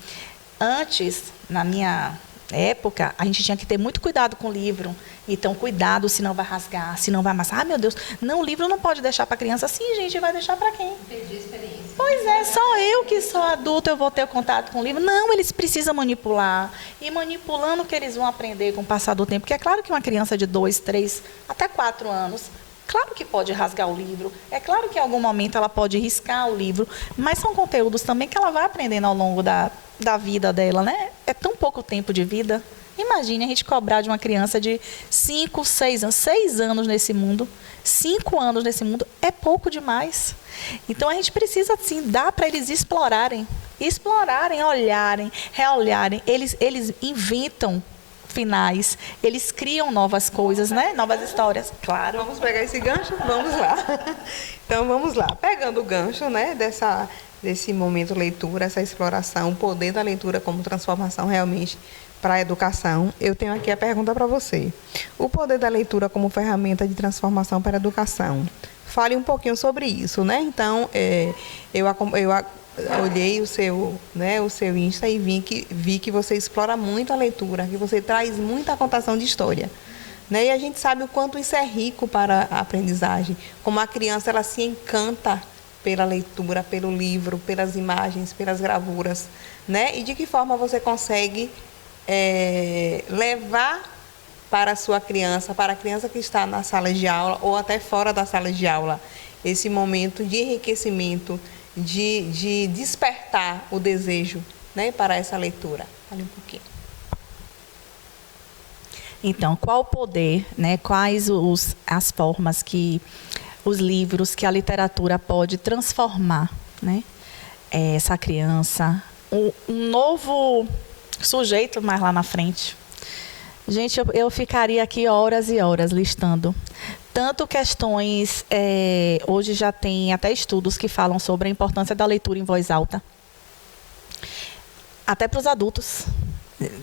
Antes, na minha época, a gente tinha que ter muito cuidado com o livro. Então, cuidado, senão vai rasgar, senão vai amassar. Meu Deus, não, o livro não pode deixar para a criança. Sim, gente, vai deixar para quem? Perdi a experiência. Pois é, só eu que sou adulta, eu vou ter o contato com o livro. Não, eles precisam manipular. E manipulando que eles vão aprender com o passar do tempo. Porque é claro que uma criança de 2, 3, até 4 anos, claro que pode rasgar o livro. É claro que em algum momento ela pode riscar o livro. Mas são conteúdos também que ela vai aprendendo ao longo da vida dela, É tão pouco tempo de vida. Imagine a gente cobrar de uma criança de 5, 6 anos, 6 anos nesse mundo, 5 anos nesse mundo, é pouco demais. Então, a gente precisa, sim, dar para eles explorarem explorarem, olharem, reolharem. Eles inventam finais, eles criam novas coisas, né? Novas histórias, claro. Vamos pegar esse gancho? Vamos lá. Então, vamos lá. Pegando o gancho, né, desse momento leitura, essa exploração, o poder da leitura como transformação realmente para a educação, eu tenho aqui a pergunta para você. O poder da leitura como ferramenta de transformação para a educação. Fale um pouquinho sobre isso, né? Então, eu olhei o seu Insta e vi que você explora muito a leitura, que você traz muita contação de história. Né? E a gente sabe o quanto isso é rico para a aprendizagem. Como a criança ela se encanta pela leitura, pelo livro, pelas imagens, pelas gravuras. Né? E de que forma você consegue levar para a sua criança, para a criança que está na sala de aula ou até fora da sala de aula, esse momento de enriquecimento, de despertar o desejo, né, para essa leitura. Fale um pouquinho. Então, qual o poder, né, quais as formas que os livros, que a literatura pode transformar, né, essa criança, um novo sujeito mais lá na frente. Gente, eu ficaria aqui horas e horas listando. Tanto questões, hoje já tem até estudos que falam sobre a importância da leitura em voz alta. Até para os adultos,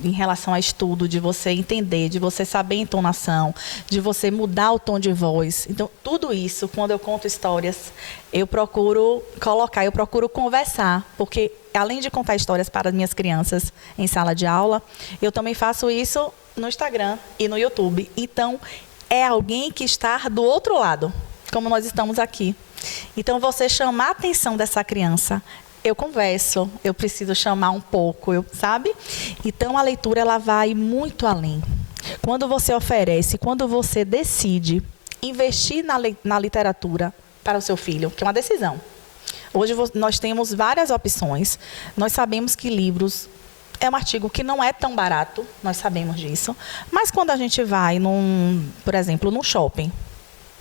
em relação a estudo, de você entender, de você saber a entonação, de você mudar o tom de voz. Então, tudo isso, quando eu conto histórias, eu procuro colocar, eu procuro conversar, porque além de contar histórias para minhas crianças em sala de aula, eu também faço isso no Instagram e no YouTube. Então, é alguém que está do outro lado, como nós estamos aqui. Então, você chamar a atenção dessa criança, eu converso, eu preciso chamar um pouco, sabe? Então, a leitura ela vai muito além. Quando você oferece, quando você decide investir na literatura para o seu filho, que é uma decisão. Hoje, nós temos várias opções. Nós sabemos que livros é um artigo que não é tão barato, nós sabemos disso. Mas quando a gente vai, por exemplo, num shopping,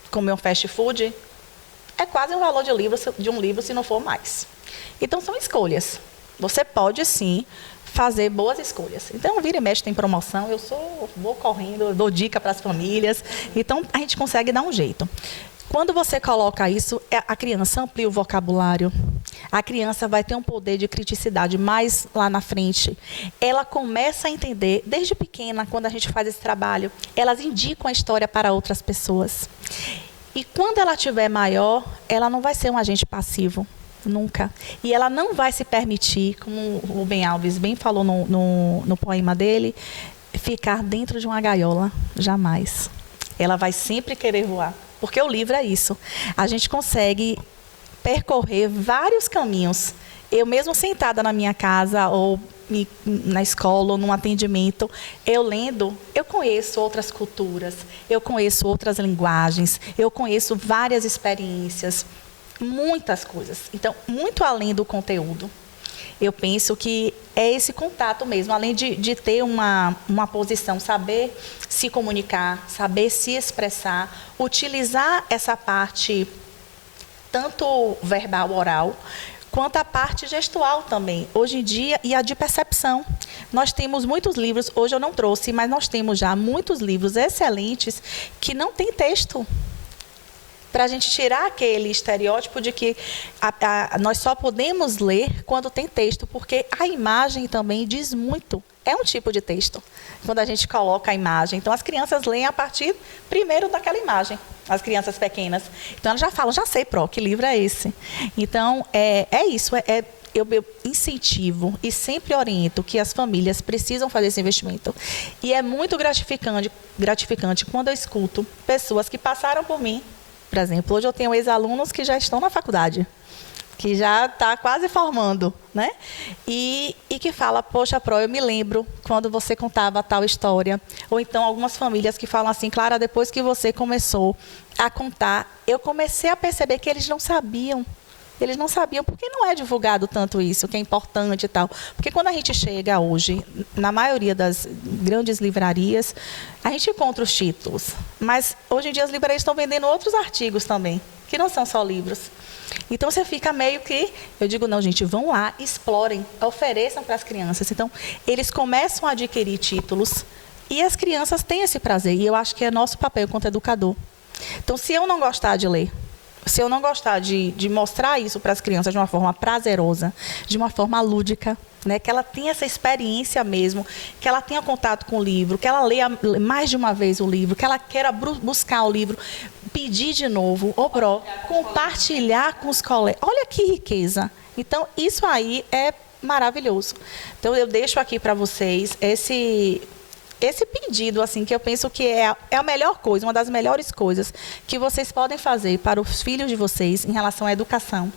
comer um fast food, é quase o valor de um livro, se não for mais. Então, são escolhas. Você pode, sim, fazer boas escolhas. Então, vira e mexe tem promoção, vou correndo, eu dou dica para as famílias. Então, a gente consegue dar um jeito. Quando você coloca isso, a criança amplia o vocabulário. A criança vai ter um poder de criticidade mais lá na frente. Ela começa a entender, desde pequena, quando a gente faz esse trabalho, elas indicam a história para outras pessoas. E quando ela tiver maior, ela não vai ser um agente passivo, nunca. E ela não vai se permitir, como o Rubem Alves bem falou no poema dele, ficar dentro de uma gaiola, jamais. Ela vai sempre querer voar. Porque o livro é isso. A gente consegue percorrer vários caminhos. Eu mesmo sentada na minha casa, ou na escola, ou num atendimento, eu lendo, eu conheço outras culturas, eu conheço outras linguagens, eu conheço várias experiências, muitas coisas. Então, muito além do conteúdo. Eu penso que é esse contato mesmo, além de ter uma posição, saber se comunicar, saber se expressar, utilizar essa parte, tanto verbal, oral, quanto a parte gestual também. Hoje em dia, e a de percepção. Nós temos muitos livros, hoje eu não trouxe, mas nós temos já muitos livros excelentes que não têm texto. Para a gente tirar aquele estereótipo de que nós só podemos ler quando tem texto, porque a imagem também diz muito. É um tipo de texto, quando a gente coloca a imagem. Então, as crianças leem a partir, primeiro, daquela imagem, as crianças pequenas. Então, elas já falam, já sei, que livro é esse? Então, é isso, eu incentivo e sempre oriento que as famílias precisam fazer esse investimento. E é muito gratificante quando eu escuto pessoas que passaram por mim. Por exemplo, hoje eu tenho ex-alunos que já estão na faculdade, que já está quase formando, né? E que fala, poxa, Pro, eu me lembro quando você contava tal história. Ou então algumas famílias que falam assim, Clara, depois que você começou a contar, eu comecei a perceber que eles não sabiam. Eles não sabiam porque não é divulgado tanto isso, que é importante e tal. Porque quando a gente chega hoje, na maioria das grandes livrarias, a gente encontra os títulos. Mas hoje em dia as livrarias estão vendendo outros artigos também. que não são só livros. Então, você fica meio que... Eu digo, não, gente, vão lá, explorem, ofereçam para as crianças. Então, eles começam a adquirir títulos e as crianças têm esse prazer. E eu acho que é nosso papel enquanto educador. Então, se eu não gostar de ler, se eu não gostar de mostrar isso para as crianças de uma forma prazerosa, de uma forma lúdica, né, que ela tenha essa experiência mesmo, que ela tenha contato com o livro, que ela leia mais de uma vez o livro, que ela queira buscar o livro, pedir de novo, compartilhar com os colegas. Olha que riqueza. Então, isso aí é maravilhoso. Então, eu deixo aqui para vocês esse pedido, assim, que eu penso que é a melhor coisa, uma das melhores coisas que vocês podem fazer para os filhos de vocês em relação à educação,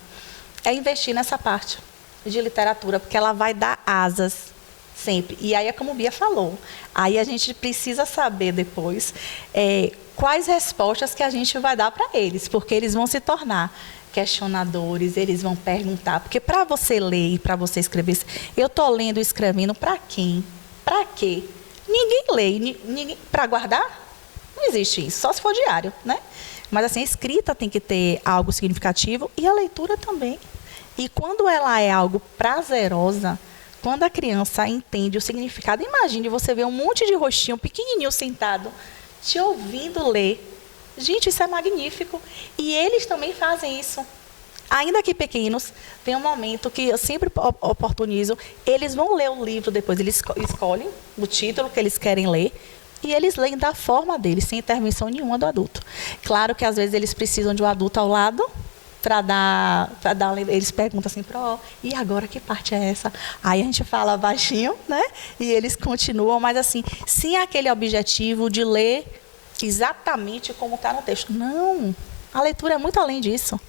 é investir nessa parte de literatura, porque ela vai dar asas sempre. E aí é como a Bia falou, aí a gente precisa saber depois quais respostas que a gente vai dar para eles, porque eles vão se tornar questionadores, eles vão perguntar, porque para você ler e para você escrever, eu estou lendo e escrevendo para quem? Para quê? Ninguém lê, ninguém para guardar? Não existe isso, só se for diário, né? Mas assim, a escrita tem que ter algo significativo e a leitura também. E quando ela é algo prazerosa, quando a criança entende o significado, imagine você ver um monte de rostinho pequenininho sentado, te ouvindo ler. Gente, isso é magnífico. E eles também fazem isso. Ainda que pequenos, tem um momento que eu sempre oportunizo, eles vão ler o livro depois, eles escolhem o título que eles querem ler e eles leem da forma deles, sem intervenção nenhuma do adulto. Claro que às vezes eles precisam de um adulto ao lado para dar, eles perguntam assim, e agora que parte é essa? Aí a gente fala baixinho, né? E eles continuam, mas assim, sem aquele objetivo de ler exatamente como está no texto. Não, a leitura é muito além disso.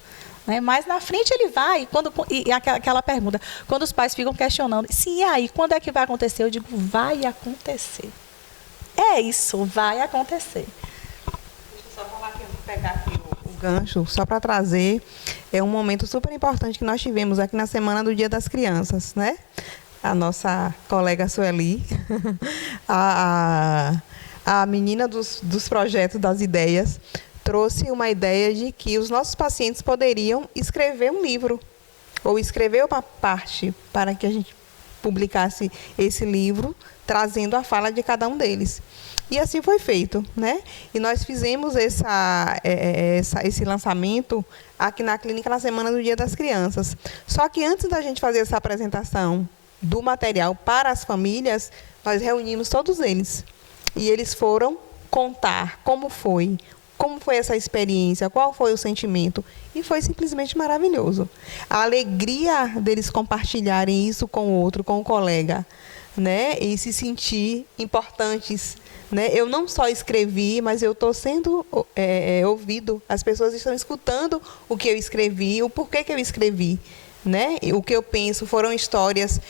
Né? Mas na frente ele vai, e aquela pergunta, quando os pais ficam questionando, sim, e aí, quando é que vai acontecer? Eu digo, vai acontecer. É isso, vai acontecer. Deixa eu só falar aqui, pegar aqui o gancho, só para trazer, é um momento super importante que nós tivemos aqui na semana do Dia das Crianças, né? A nossa colega Sueli, a menina dos projetos, das ideias, trouxe uma ideia de que os nossos pacientes poderiam escrever um livro, ou escrever uma parte para que a gente publicasse esse livro, trazendo a fala de cada um deles. E assim foi feito, né? E nós fizemos esse lançamento aqui na clínica na semana do Dia das Crianças. Só que antes da gente fazer essa apresentação do material para as famílias, nós reunimos todos eles. E eles foram contar como foi essa experiência, qual foi o sentimento. E foi simplesmente maravilhoso. A alegria deles compartilharem isso com o outro, com o colega, né? E se sentir importantes. Né? Eu não só escrevi, mas eu estou sendo ouvido. As pessoas estão escutando o que eu escrevi, o porquê que eu escrevi. Né? O que eu penso foram histórias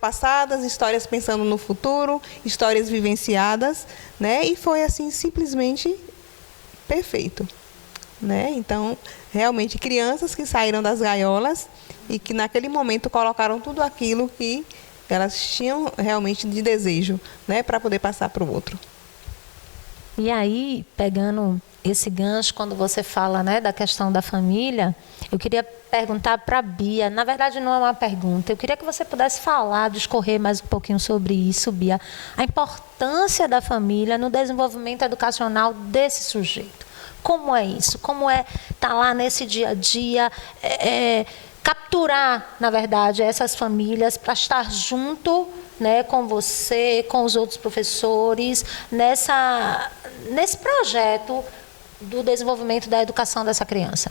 passadas, histórias pensando no futuro, histórias vivenciadas, né? E foi assim simplesmente perfeito, né? Então, realmente crianças que saíram das gaiolas e que naquele momento colocaram tudo aquilo que elas tinham realmente de desejo, né, para poder passar para o outro. E aí, pegando esse gancho, quando você fala, né, da questão da família, eu queria perguntar para a Bia, na verdade não é uma pergunta, eu queria que você pudesse falar, discorrer mais um pouquinho sobre isso, Bia, a importância da família no desenvolvimento educacional desse sujeito. Como é isso? Como é estar lá nesse dia a dia, capturar, na verdade, essas famílias para estar junto, né, com você, com os outros professores, nesse projeto do desenvolvimento da educação dessa criança?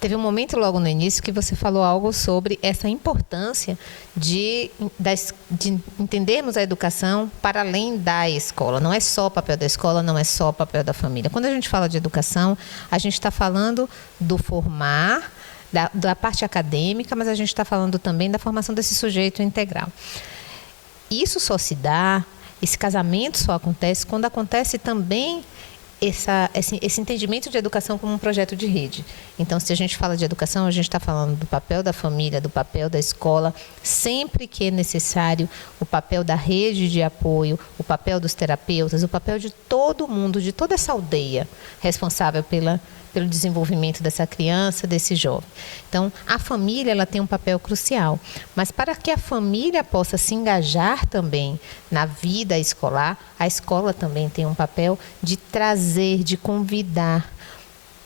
Teve um momento logo no início que você falou algo sobre essa importância de entendermos a educação para além da escola. Não é só o papel da escola, não é só o papel da família. Quando a gente fala de educação, a gente está falando do formar, da parte acadêmica, mas a gente está falando também da formação desse sujeito integral. Isso só se dá, esse casamento só acontece quando acontece também esse entendimento de educação como um projeto de rede. Então, se a gente fala de educação, a gente está falando do papel da família, do papel da escola, sempre que é necessário, o papel da rede de apoio, o papel dos terapeutas, o papel de todo mundo, de toda essa aldeia responsável pelo desenvolvimento dessa criança, desse jovem. Então, a família ela tem um papel crucial, mas para que a família possa se engajar também na vida escolar, a escola também tem um papel de trazer, de convidar,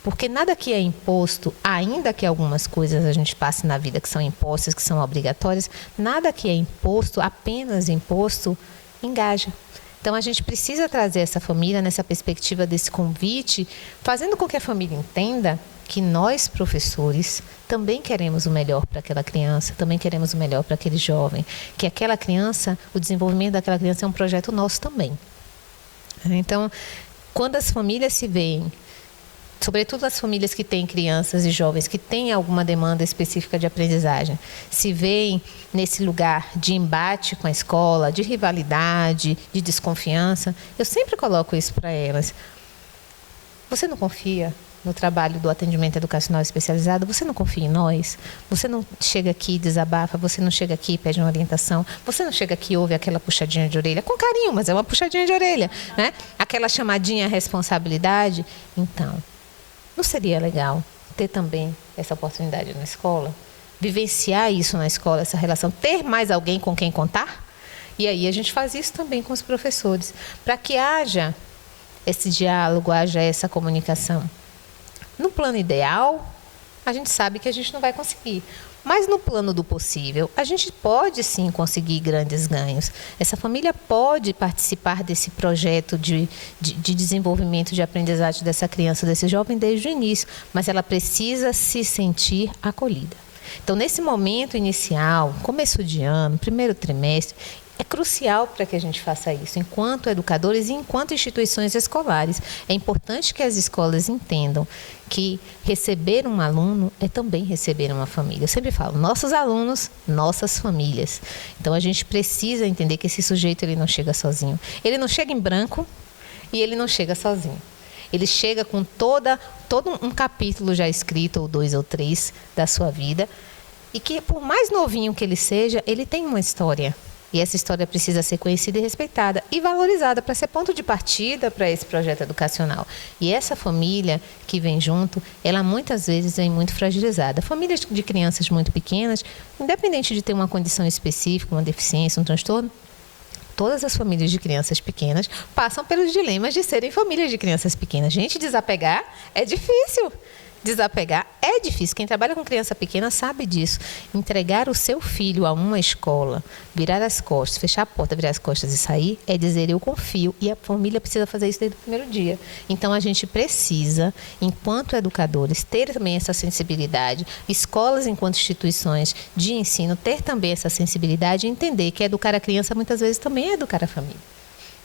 porque nada que é imposto, ainda que algumas coisas a gente passe na vida que são impostas, que são obrigatórias, nada que é imposto, apenas imposto, engaja. Então, a gente precisa trazer essa família nessa perspectiva desse convite, fazendo com que a família entenda que nós, professores, também queremos o melhor para aquela criança, também queremos o melhor para aquele jovem, que aquela criança, o desenvolvimento daquela criança é um projeto nosso também. Então, quando as famílias se veem, sobretudo as famílias que têm crianças e jovens que têm alguma demanda específica de aprendizagem, se veem nesse lugar de embate com a escola, de rivalidade, de desconfiança, eu sempre coloco isso para elas. Você não confia no trabalho do atendimento educacional especializado? Você não confia em nós? Você não chega aqui e desabafa? Você não chega aqui e pede uma orientação? Você não chega aqui e ouve aquela puxadinha de orelha? Com carinho, mas é uma puxadinha de orelha, né? Aquela chamadinha à responsabilidade? Então, não seria legal ter também essa oportunidade na escola? Vivenciar isso na escola, essa relação, ter mais alguém com quem contar? E aí a gente faz isso também com os professores, para que haja esse diálogo, haja essa comunicação. No plano ideal, a gente sabe que a gente não vai conseguir. Mas no plano do possível, a gente pode sim conseguir grandes ganhos. Essa família pode participar desse projeto de desenvolvimento de aprendizagem dessa criança, desse jovem desde o início, mas ela precisa se sentir acolhida. Então, nesse momento inicial, começo de ano, primeiro trimestre, é crucial para que a gente faça isso, enquanto educadores e enquanto instituições escolares. É importante que as escolas entendam que receber um aluno é também receber uma família. Eu sempre falo, nossos alunos, nossas famílias. Então, a gente precisa entender que esse sujeito ele não chega sozinho. Ele não chega em branco e ele não chega sozinho. Ele chega com todo um capítulo já escrito, ou 2 ou 3, da sua vida, e que, por mais novinho que ele seja, ele tem uma história. E essa história precisa ser conhecida e respeitada e valorizada para ser ponto de partida para esse projeto educacional. E essa família que vem junto, ela muitas vezes vem muito fragilizada. Famílias de crianças muito pequenas, independente de ter uma condição específica, uma deficiência, um transtorno, todas as famílias de crianças pequenas passam pelos dilemas de serem famílias de crianças pequenas. Gente, desapegar é difícil. Desapegar é difícil. Quem trabalha com criança pequena sabe disso. Entregar o seu filho a uma escola, virar as costas, fechar a porta, virar as costas e sair, é dizer eu confio. E a família precisa fazer isso desde o primeiro dia. Então, a gente precisa, enquanto educadores, ter também essa sensibilidade. Escolas, enquanto instituições de ensino, ter também essa sensibilidade e entender que educar a criança, muitas vezes, também é educar a família,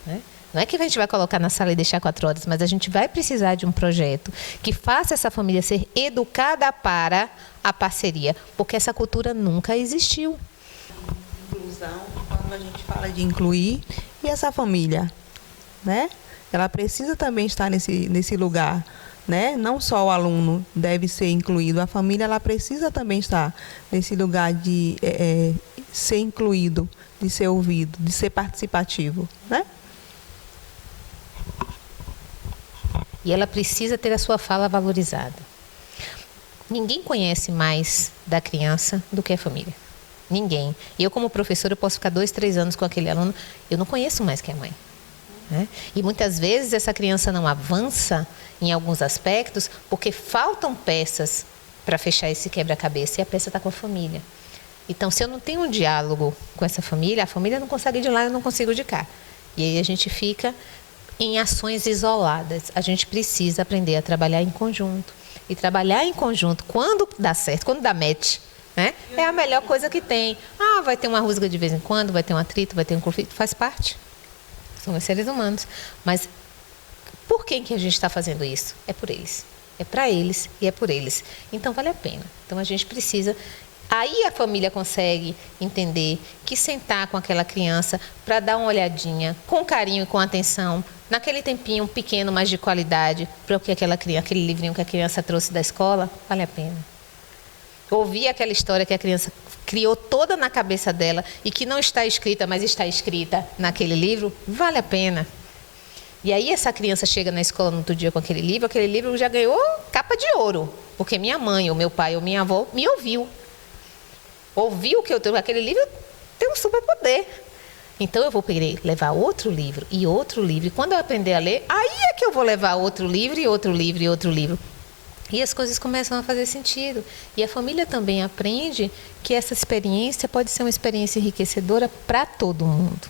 né? Não é que a gente vai colocar na sala e deixar 4 horas, mas a gente vai precisar de um projeto que faça essa família ser educada para a parceria, porque essa cultura nunca existiu. Inclusão, quando a gente fala de incluir, e essa família, né? Ela precisa também estar nesse lugar, né? Não só o aluno deve ser incluído, a família ela precisa também estar nesse lugar de ser incluído, de ser ouvido, de ser participativo, né? E ela precisa ter a sua fala valorizada. Ninguém conhece mais da criança do que a família. Ninguém. E eu, como professora, eu posso ficar 2, 3 anos com aquele aluno, eu não conheço mais que a mãe, né? E muitas vezes essa criança não avança em alguns aspectos porque faltam peças para fechar esse quebra-cabeça e a peça está com a família. Então, se eu não tenho um diálogo com essa família, a família não consegue ir de lá e eu não consigo de cá. E aí a gente fica em ações isoladas. A gente precisa aprender a trabalhar em conjunto. E trabalhar em conjunto, quando dá certo, quando dá match, né? É a melhor coisa que tem. Ah, vai ter uma rusga de vez em quando, vai ter um atrito, vai ter um conflito, faz parte. Somos seres humanos. Mas por quem que a gente está fazendo isso? É por eles. É para eles e é por eles. Então, vale a pena. Então, a gente precisa Aí a família consegue entender que sentar com aquela criança para dar uma olhadinha, com carinho e com atenção, naquele tempinho pequeno, mas de qualidade, para o que aquele livrinho que a criança trouxe da escola, vale a pena. Ouvir aquela história que a criança criou toda na cabeça dela e que não está escrita, mas está escrita naquele livro, vale a pena. E aí essa criança chega na escola no outro dia com aquele livro já ganhou capa de ouro, porque minha mãe, ou meu pai, ou minha avó me ouviu. Ouviu que eu tenho aquele livro, tem um superpoder. Então eu vou querer levar outro livro e outro livro. E quando eu aprender a ler, aí é que eu vou levar outro livro e outro livro e outro livro. E as coisas começam a fazer sentido. E a família também aprende que essa experiência pode ser uma experiência enriquecedora para todo mundo,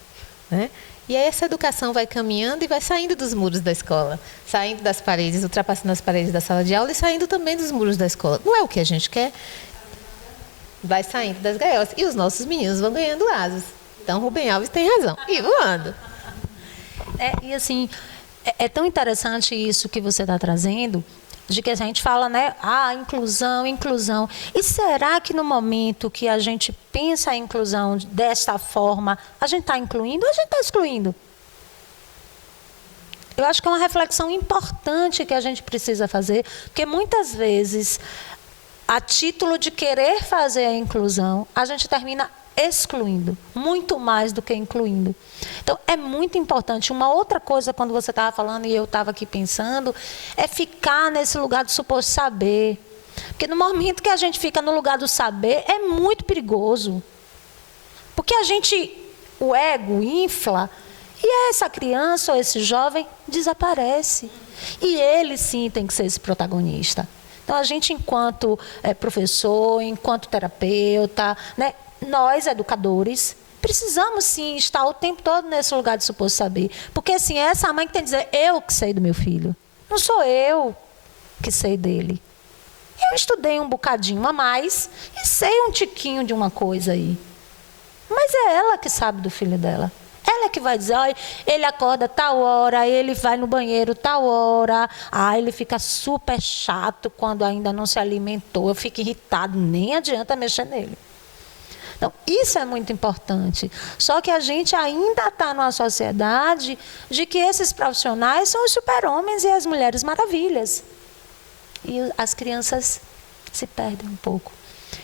né? E aí essa educação vai caminhando e vai saindo dos muros da escola, saindo das paredes, ultrapassando as paredes da sala de aula e saindo também dos muros da escola. Não é o que a gente quer? Vai saindo das gaiolas. E os nossos meninos vão ganhando asas. Então, Rubem Alves tem razão. E voando. E assim, é tão interessante isso que você está trazendo, de que a gente fala, né? Inclusão, inclusão. E será que no momento que a gente pensa a inclusão desta forma, a gente está incluindo ou a gente está excluindo? Eu acho que é uma reflexão importante que a gente precisa fazer, porque muitas vezes, a título de querer fazer a inclusão, a gente termina excluindo, muito mais do que incluindo. Então, é muito importante. Uma outra coisa, quando você estava falando e eu estava aqui pensando, é ficar nesse lugar do suposto saber. Porque no momento que a gente fica no lugar do saber, é muito perigoso. Porque o ego infla, e essa criança ou esse jovem desaparece. E ele, sim, tem que ser esse protagonista. Então, a gente, enquanto professor, enquanto terapeuta, né, nós, educadores, precisamos, sim, estar o tempo todo nesse lugar de suposto saber. Porque, assim, é essa mãe que tem que dizer, eu que sei do meu filho. Não sou eu que sei dele. Eu estudei um bocadinho a mais e sei um tiquinho de uma coisa aí. Mas é ela que sabe do filho dela. Ela que vai dizer, olha, ele acorda tal hora, ele vai no banheiro tal hora, ele fica super chato quando ainda não se alimentou, eu fico irritado, nem adianta mexer nele. Então, isso é muito importante. Só que a gente ainda está numa sociedade de que esses profissionais são os super-homens e as mulheres maravilhas. E as crianças se perdem um pouco.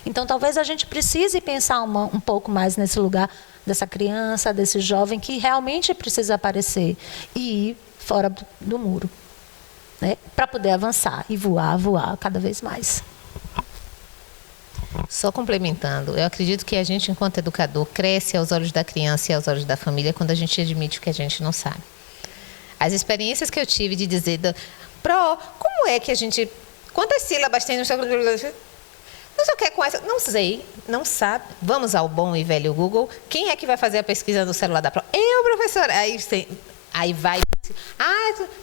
Então, talvez a gente precise pensar um pouco mais nesse lugar dessa criança, desse jovem que realmente precisa aparecer e ir fora do muro, né? Para poder avançar e voar cada vez mais. Só complementando, eu acredito que a gente, enquanto educador, cresce aos olhos da criança e aos olhos da família quando a gente admite o que a gente não sabe. As experiências que eu tive de dizer, como é que a gente... Quantas sílabas tem no... Não sei o que é com essa... Não sei, não sabe. Vamos ao bom e velho Google. Quem é que vai fazer a pesquisa no celular da prova? Eu, professora. Aí vai...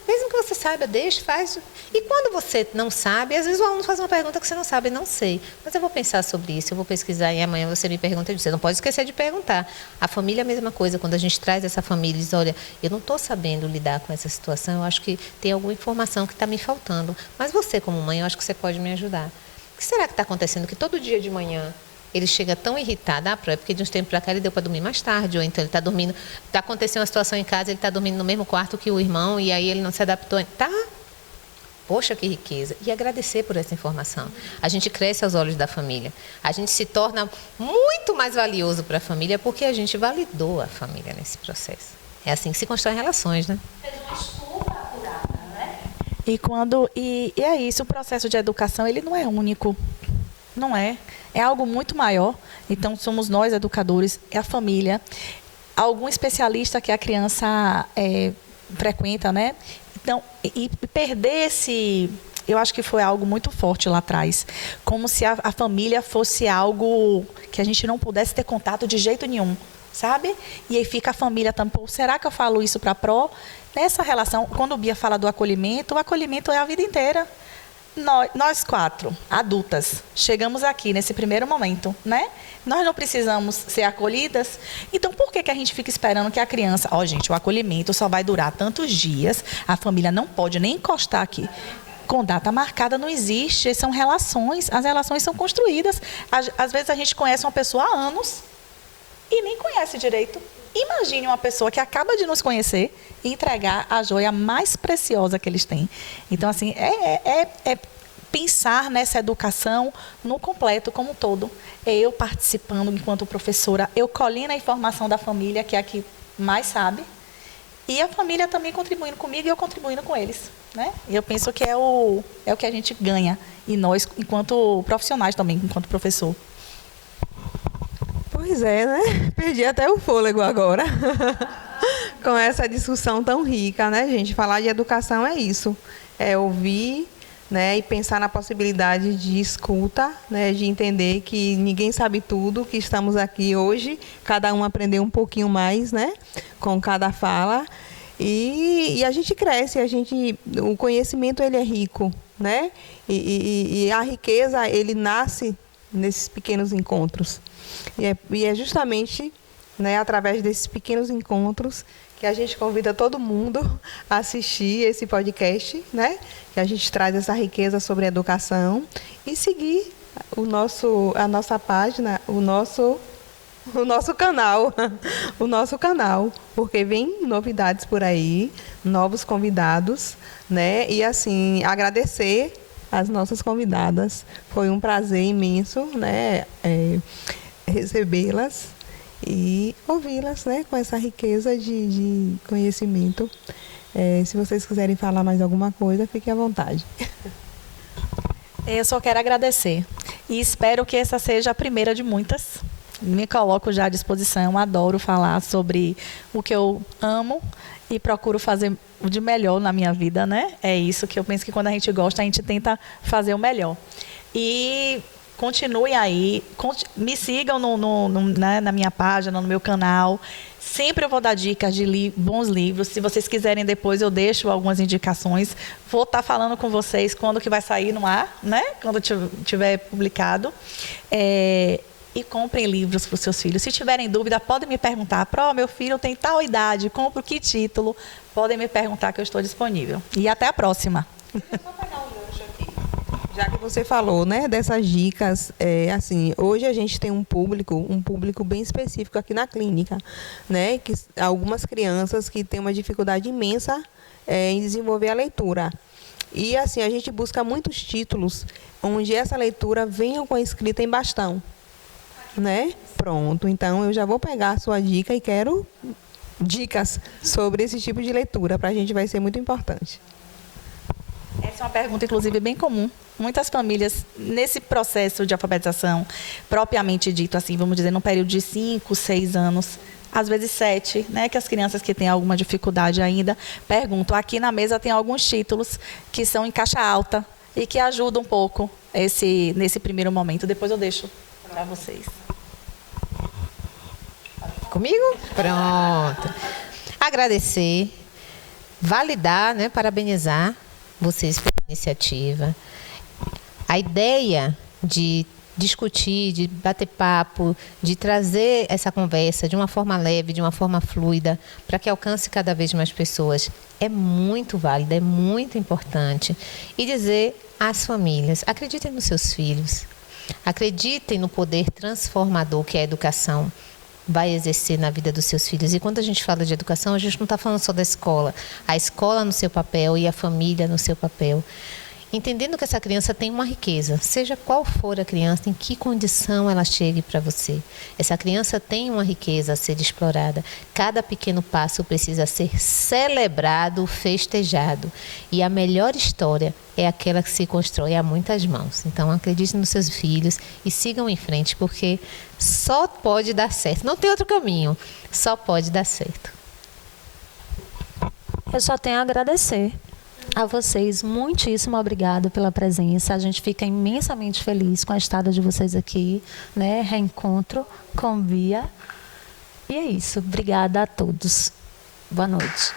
mesmo que você saiba, deixa, faz. E quando você não sabe, às vezes o aluno faz uma pergunta que você não sabe, não sei. Mas eu vou pensar sobre isso, eu vou pesquisar e amanhã você me pergunta e você não pode esquecer de perguntar. A família é a mesma coisa. Quando a gente traz essa família e diz, olha, eu não estou sabendo lidar com essa situação, eu acho que tem alguma informação que está me faltando. Mas você, como mãe, eu acho que você pode me ajudar. O que será que está acontecendo? Que todo dia de manhã ele chega tão irritado, é porque de uns tempos para cá ele deu para dormir mais tarde, ou então ele está dormindo, está acontecendo uma situação em casa, ele está dormindo no mesmo quarto que o irmão, e aí ele não se adaptou. Tá? Poxa, que riqueza. E agradecer por essa informação. A gente cresce aos olhos da família. A gente se torna muito mais valioso para a família, porque a gente validou a família nesse processo. É assim que se constroem relações, né? Fez uma estudo apurada, né? E é isso, o processo de educação, ele não é único. Não é. É algo muito maior. Então, somos nós, educadores, é a família. Algum especialista que a criança frequenta, né? Então, e perder esse... Eu acho que foi algo muito forte lá atrás. Como se a família fosse algo que a gente não pudesse ter contato de jeito nenhum, sabe? E aí fica a família também. Será que eu falo isso para a Pro? Nessa relação, quando o Bia fala do acolhimento, o acolhimento é a vida inteira. Nós 4, adultas, chegamos aqui nesse primeiro momento, né? Nós não precisamos ser acolhidas. Então, por que a gente fica esperando que a criança... gente, o acolhimento só vai durar tantos dias, a família não pode nem encostar aqui. Com data marcada não existe, são relações, as relações são construídas. Às vezes a gente conhece uma pessoa há anos e nem conhece direito. Imagine uma pessoa que acaba de nos conhecer e entregar a joia mais preciosa que eles têm. Então, assim, é pensar nessa educação no completo, como um todo. É eu participando enquanto professora, eu colhendo a informação da família, que é a que mais sabe, e a família também contribuindo comigo e eu contribuindo com eles. Né? Eu penso que é o que a gente ganha, e nós, enquanto profissionais também, enquanto professor. Pois é, né? Perdi até o fôlego agora. Com essa discussão tão rica, né, gente? Falar de educação é isso. É ouvir, né, e pensar na possibilidade de escuta, né, de entender que ninguém sabe tudo, que estamos aqui hoje, cada um aprendeu um pouquinho mais, né, com cada fala. E a gente cresce, o conhecimento ele é rico, né? E a riqueza ele nasce nesses pequenos encontros. E é justamente, né, através desses pequenos encontros que a gente convida todo mundo a assistir esse podcast, né? Que a gente traz essa riqueza sobre a educação e seguir a nossa página, o nosso canal, porque vem novidades por aí, novos convidados, né? E assim, agradecer as nossas convidadas. Foi um prazer imenso, né? Recebê-las e ouvi-las, né? Com essa riqueza de conhecimento. Se vocês quiserem falar mais alguma coisa, fiquem à vontade. Eu só quero agradecer e espero que essa seja a primeira de muitas. Me coloco já à disposição, adoro falar sobre o que eu amo e procuro fazer o de melhor na minha vida, né? É isso que eu penso, que quando a gente gosta, a gente tenta fazer o melhor. E continuem aí, me sigam né, na minha página, no meu canal. Sempre eu vou dar dicas de bons livros. Se vocês quiserem, depois eu deixo algumas indicações. Vou estar falando com vocês quando que vai sair no ar, né? Quando tiver publicado. E comprem livros para os seus filhos. Se tiverem dúvida, podem me perguntar. Meu filho tem tal idade, compro que título? Podem me perguntar que eu estou disponível. E até a próxima. Deixa eu só pegar um gancho aqui. Já que você falou, né, dessas dicas, assim, hoje a gente tem um público bem específico aqui na clínica, né, que algumas crianças que têm uma dificuldade imensa em desenvolver a leitura. E assim, a gente busca muitos títulos onde essa leitura venha com a escrita em bastão. Né? Pronto, então eu já vou pegar a sua dica e quero dicas sobre esse tipo de leitura, para a gente vai ser muito importante. Essa é uma pergunta, inclusive, bem comum. Muitas famílias, nesse processo de alfabetização, propriamente dito, assim, vamos dizer, num período de 5, 6 anos, às vezes 7, né, que as crianças que têm alguma dificuldade ainda perguntam. Aqui na mesa tem alguns títulos que são em caixa alta e que ajudam um pouco nesse primeiro momento. Depois eu deixo para vocês. Comigo? Pronto. Agradecer, validar, né, parabenizar vocês pela iniciativa. A ideia de discutir, de bater papo, de trazer essa conversa de uma forma leve, de uma forma fluida, para que alcance cada vez mais pessoas, é muito válida, é muito importante. E dizer às famílias, acreditem nos seus filhos, acreditem no poder transformador que a educação vai exercer na vida dos seus filhos. E quando a gente fala de educação, a gente não está falando só da escola. A escola no seu papel e a família no seu papel. Entendendo que essa criança tem uma riqueza, seja qual for a criança, em que condição ela chegue para você. Essa criança tem uma riqueza a ser explorada. Cada pequeno passo precisa ser celebrado, festejado. E a melhor história é aquela que se constrói a muitas mãos. Então, acredite nos seus filhos e sigam em frente, porque só pode dar certo. Não tem outro caminho, só pode dar certo. Eu só tenho a agradecer a vocês. Muitíssimo obrigada pela presença. A gente fica imensamente feliz com a estada de vocês aqui, né? Reencontro com Bia. E é isso. Obrigada a todos. Boa noite.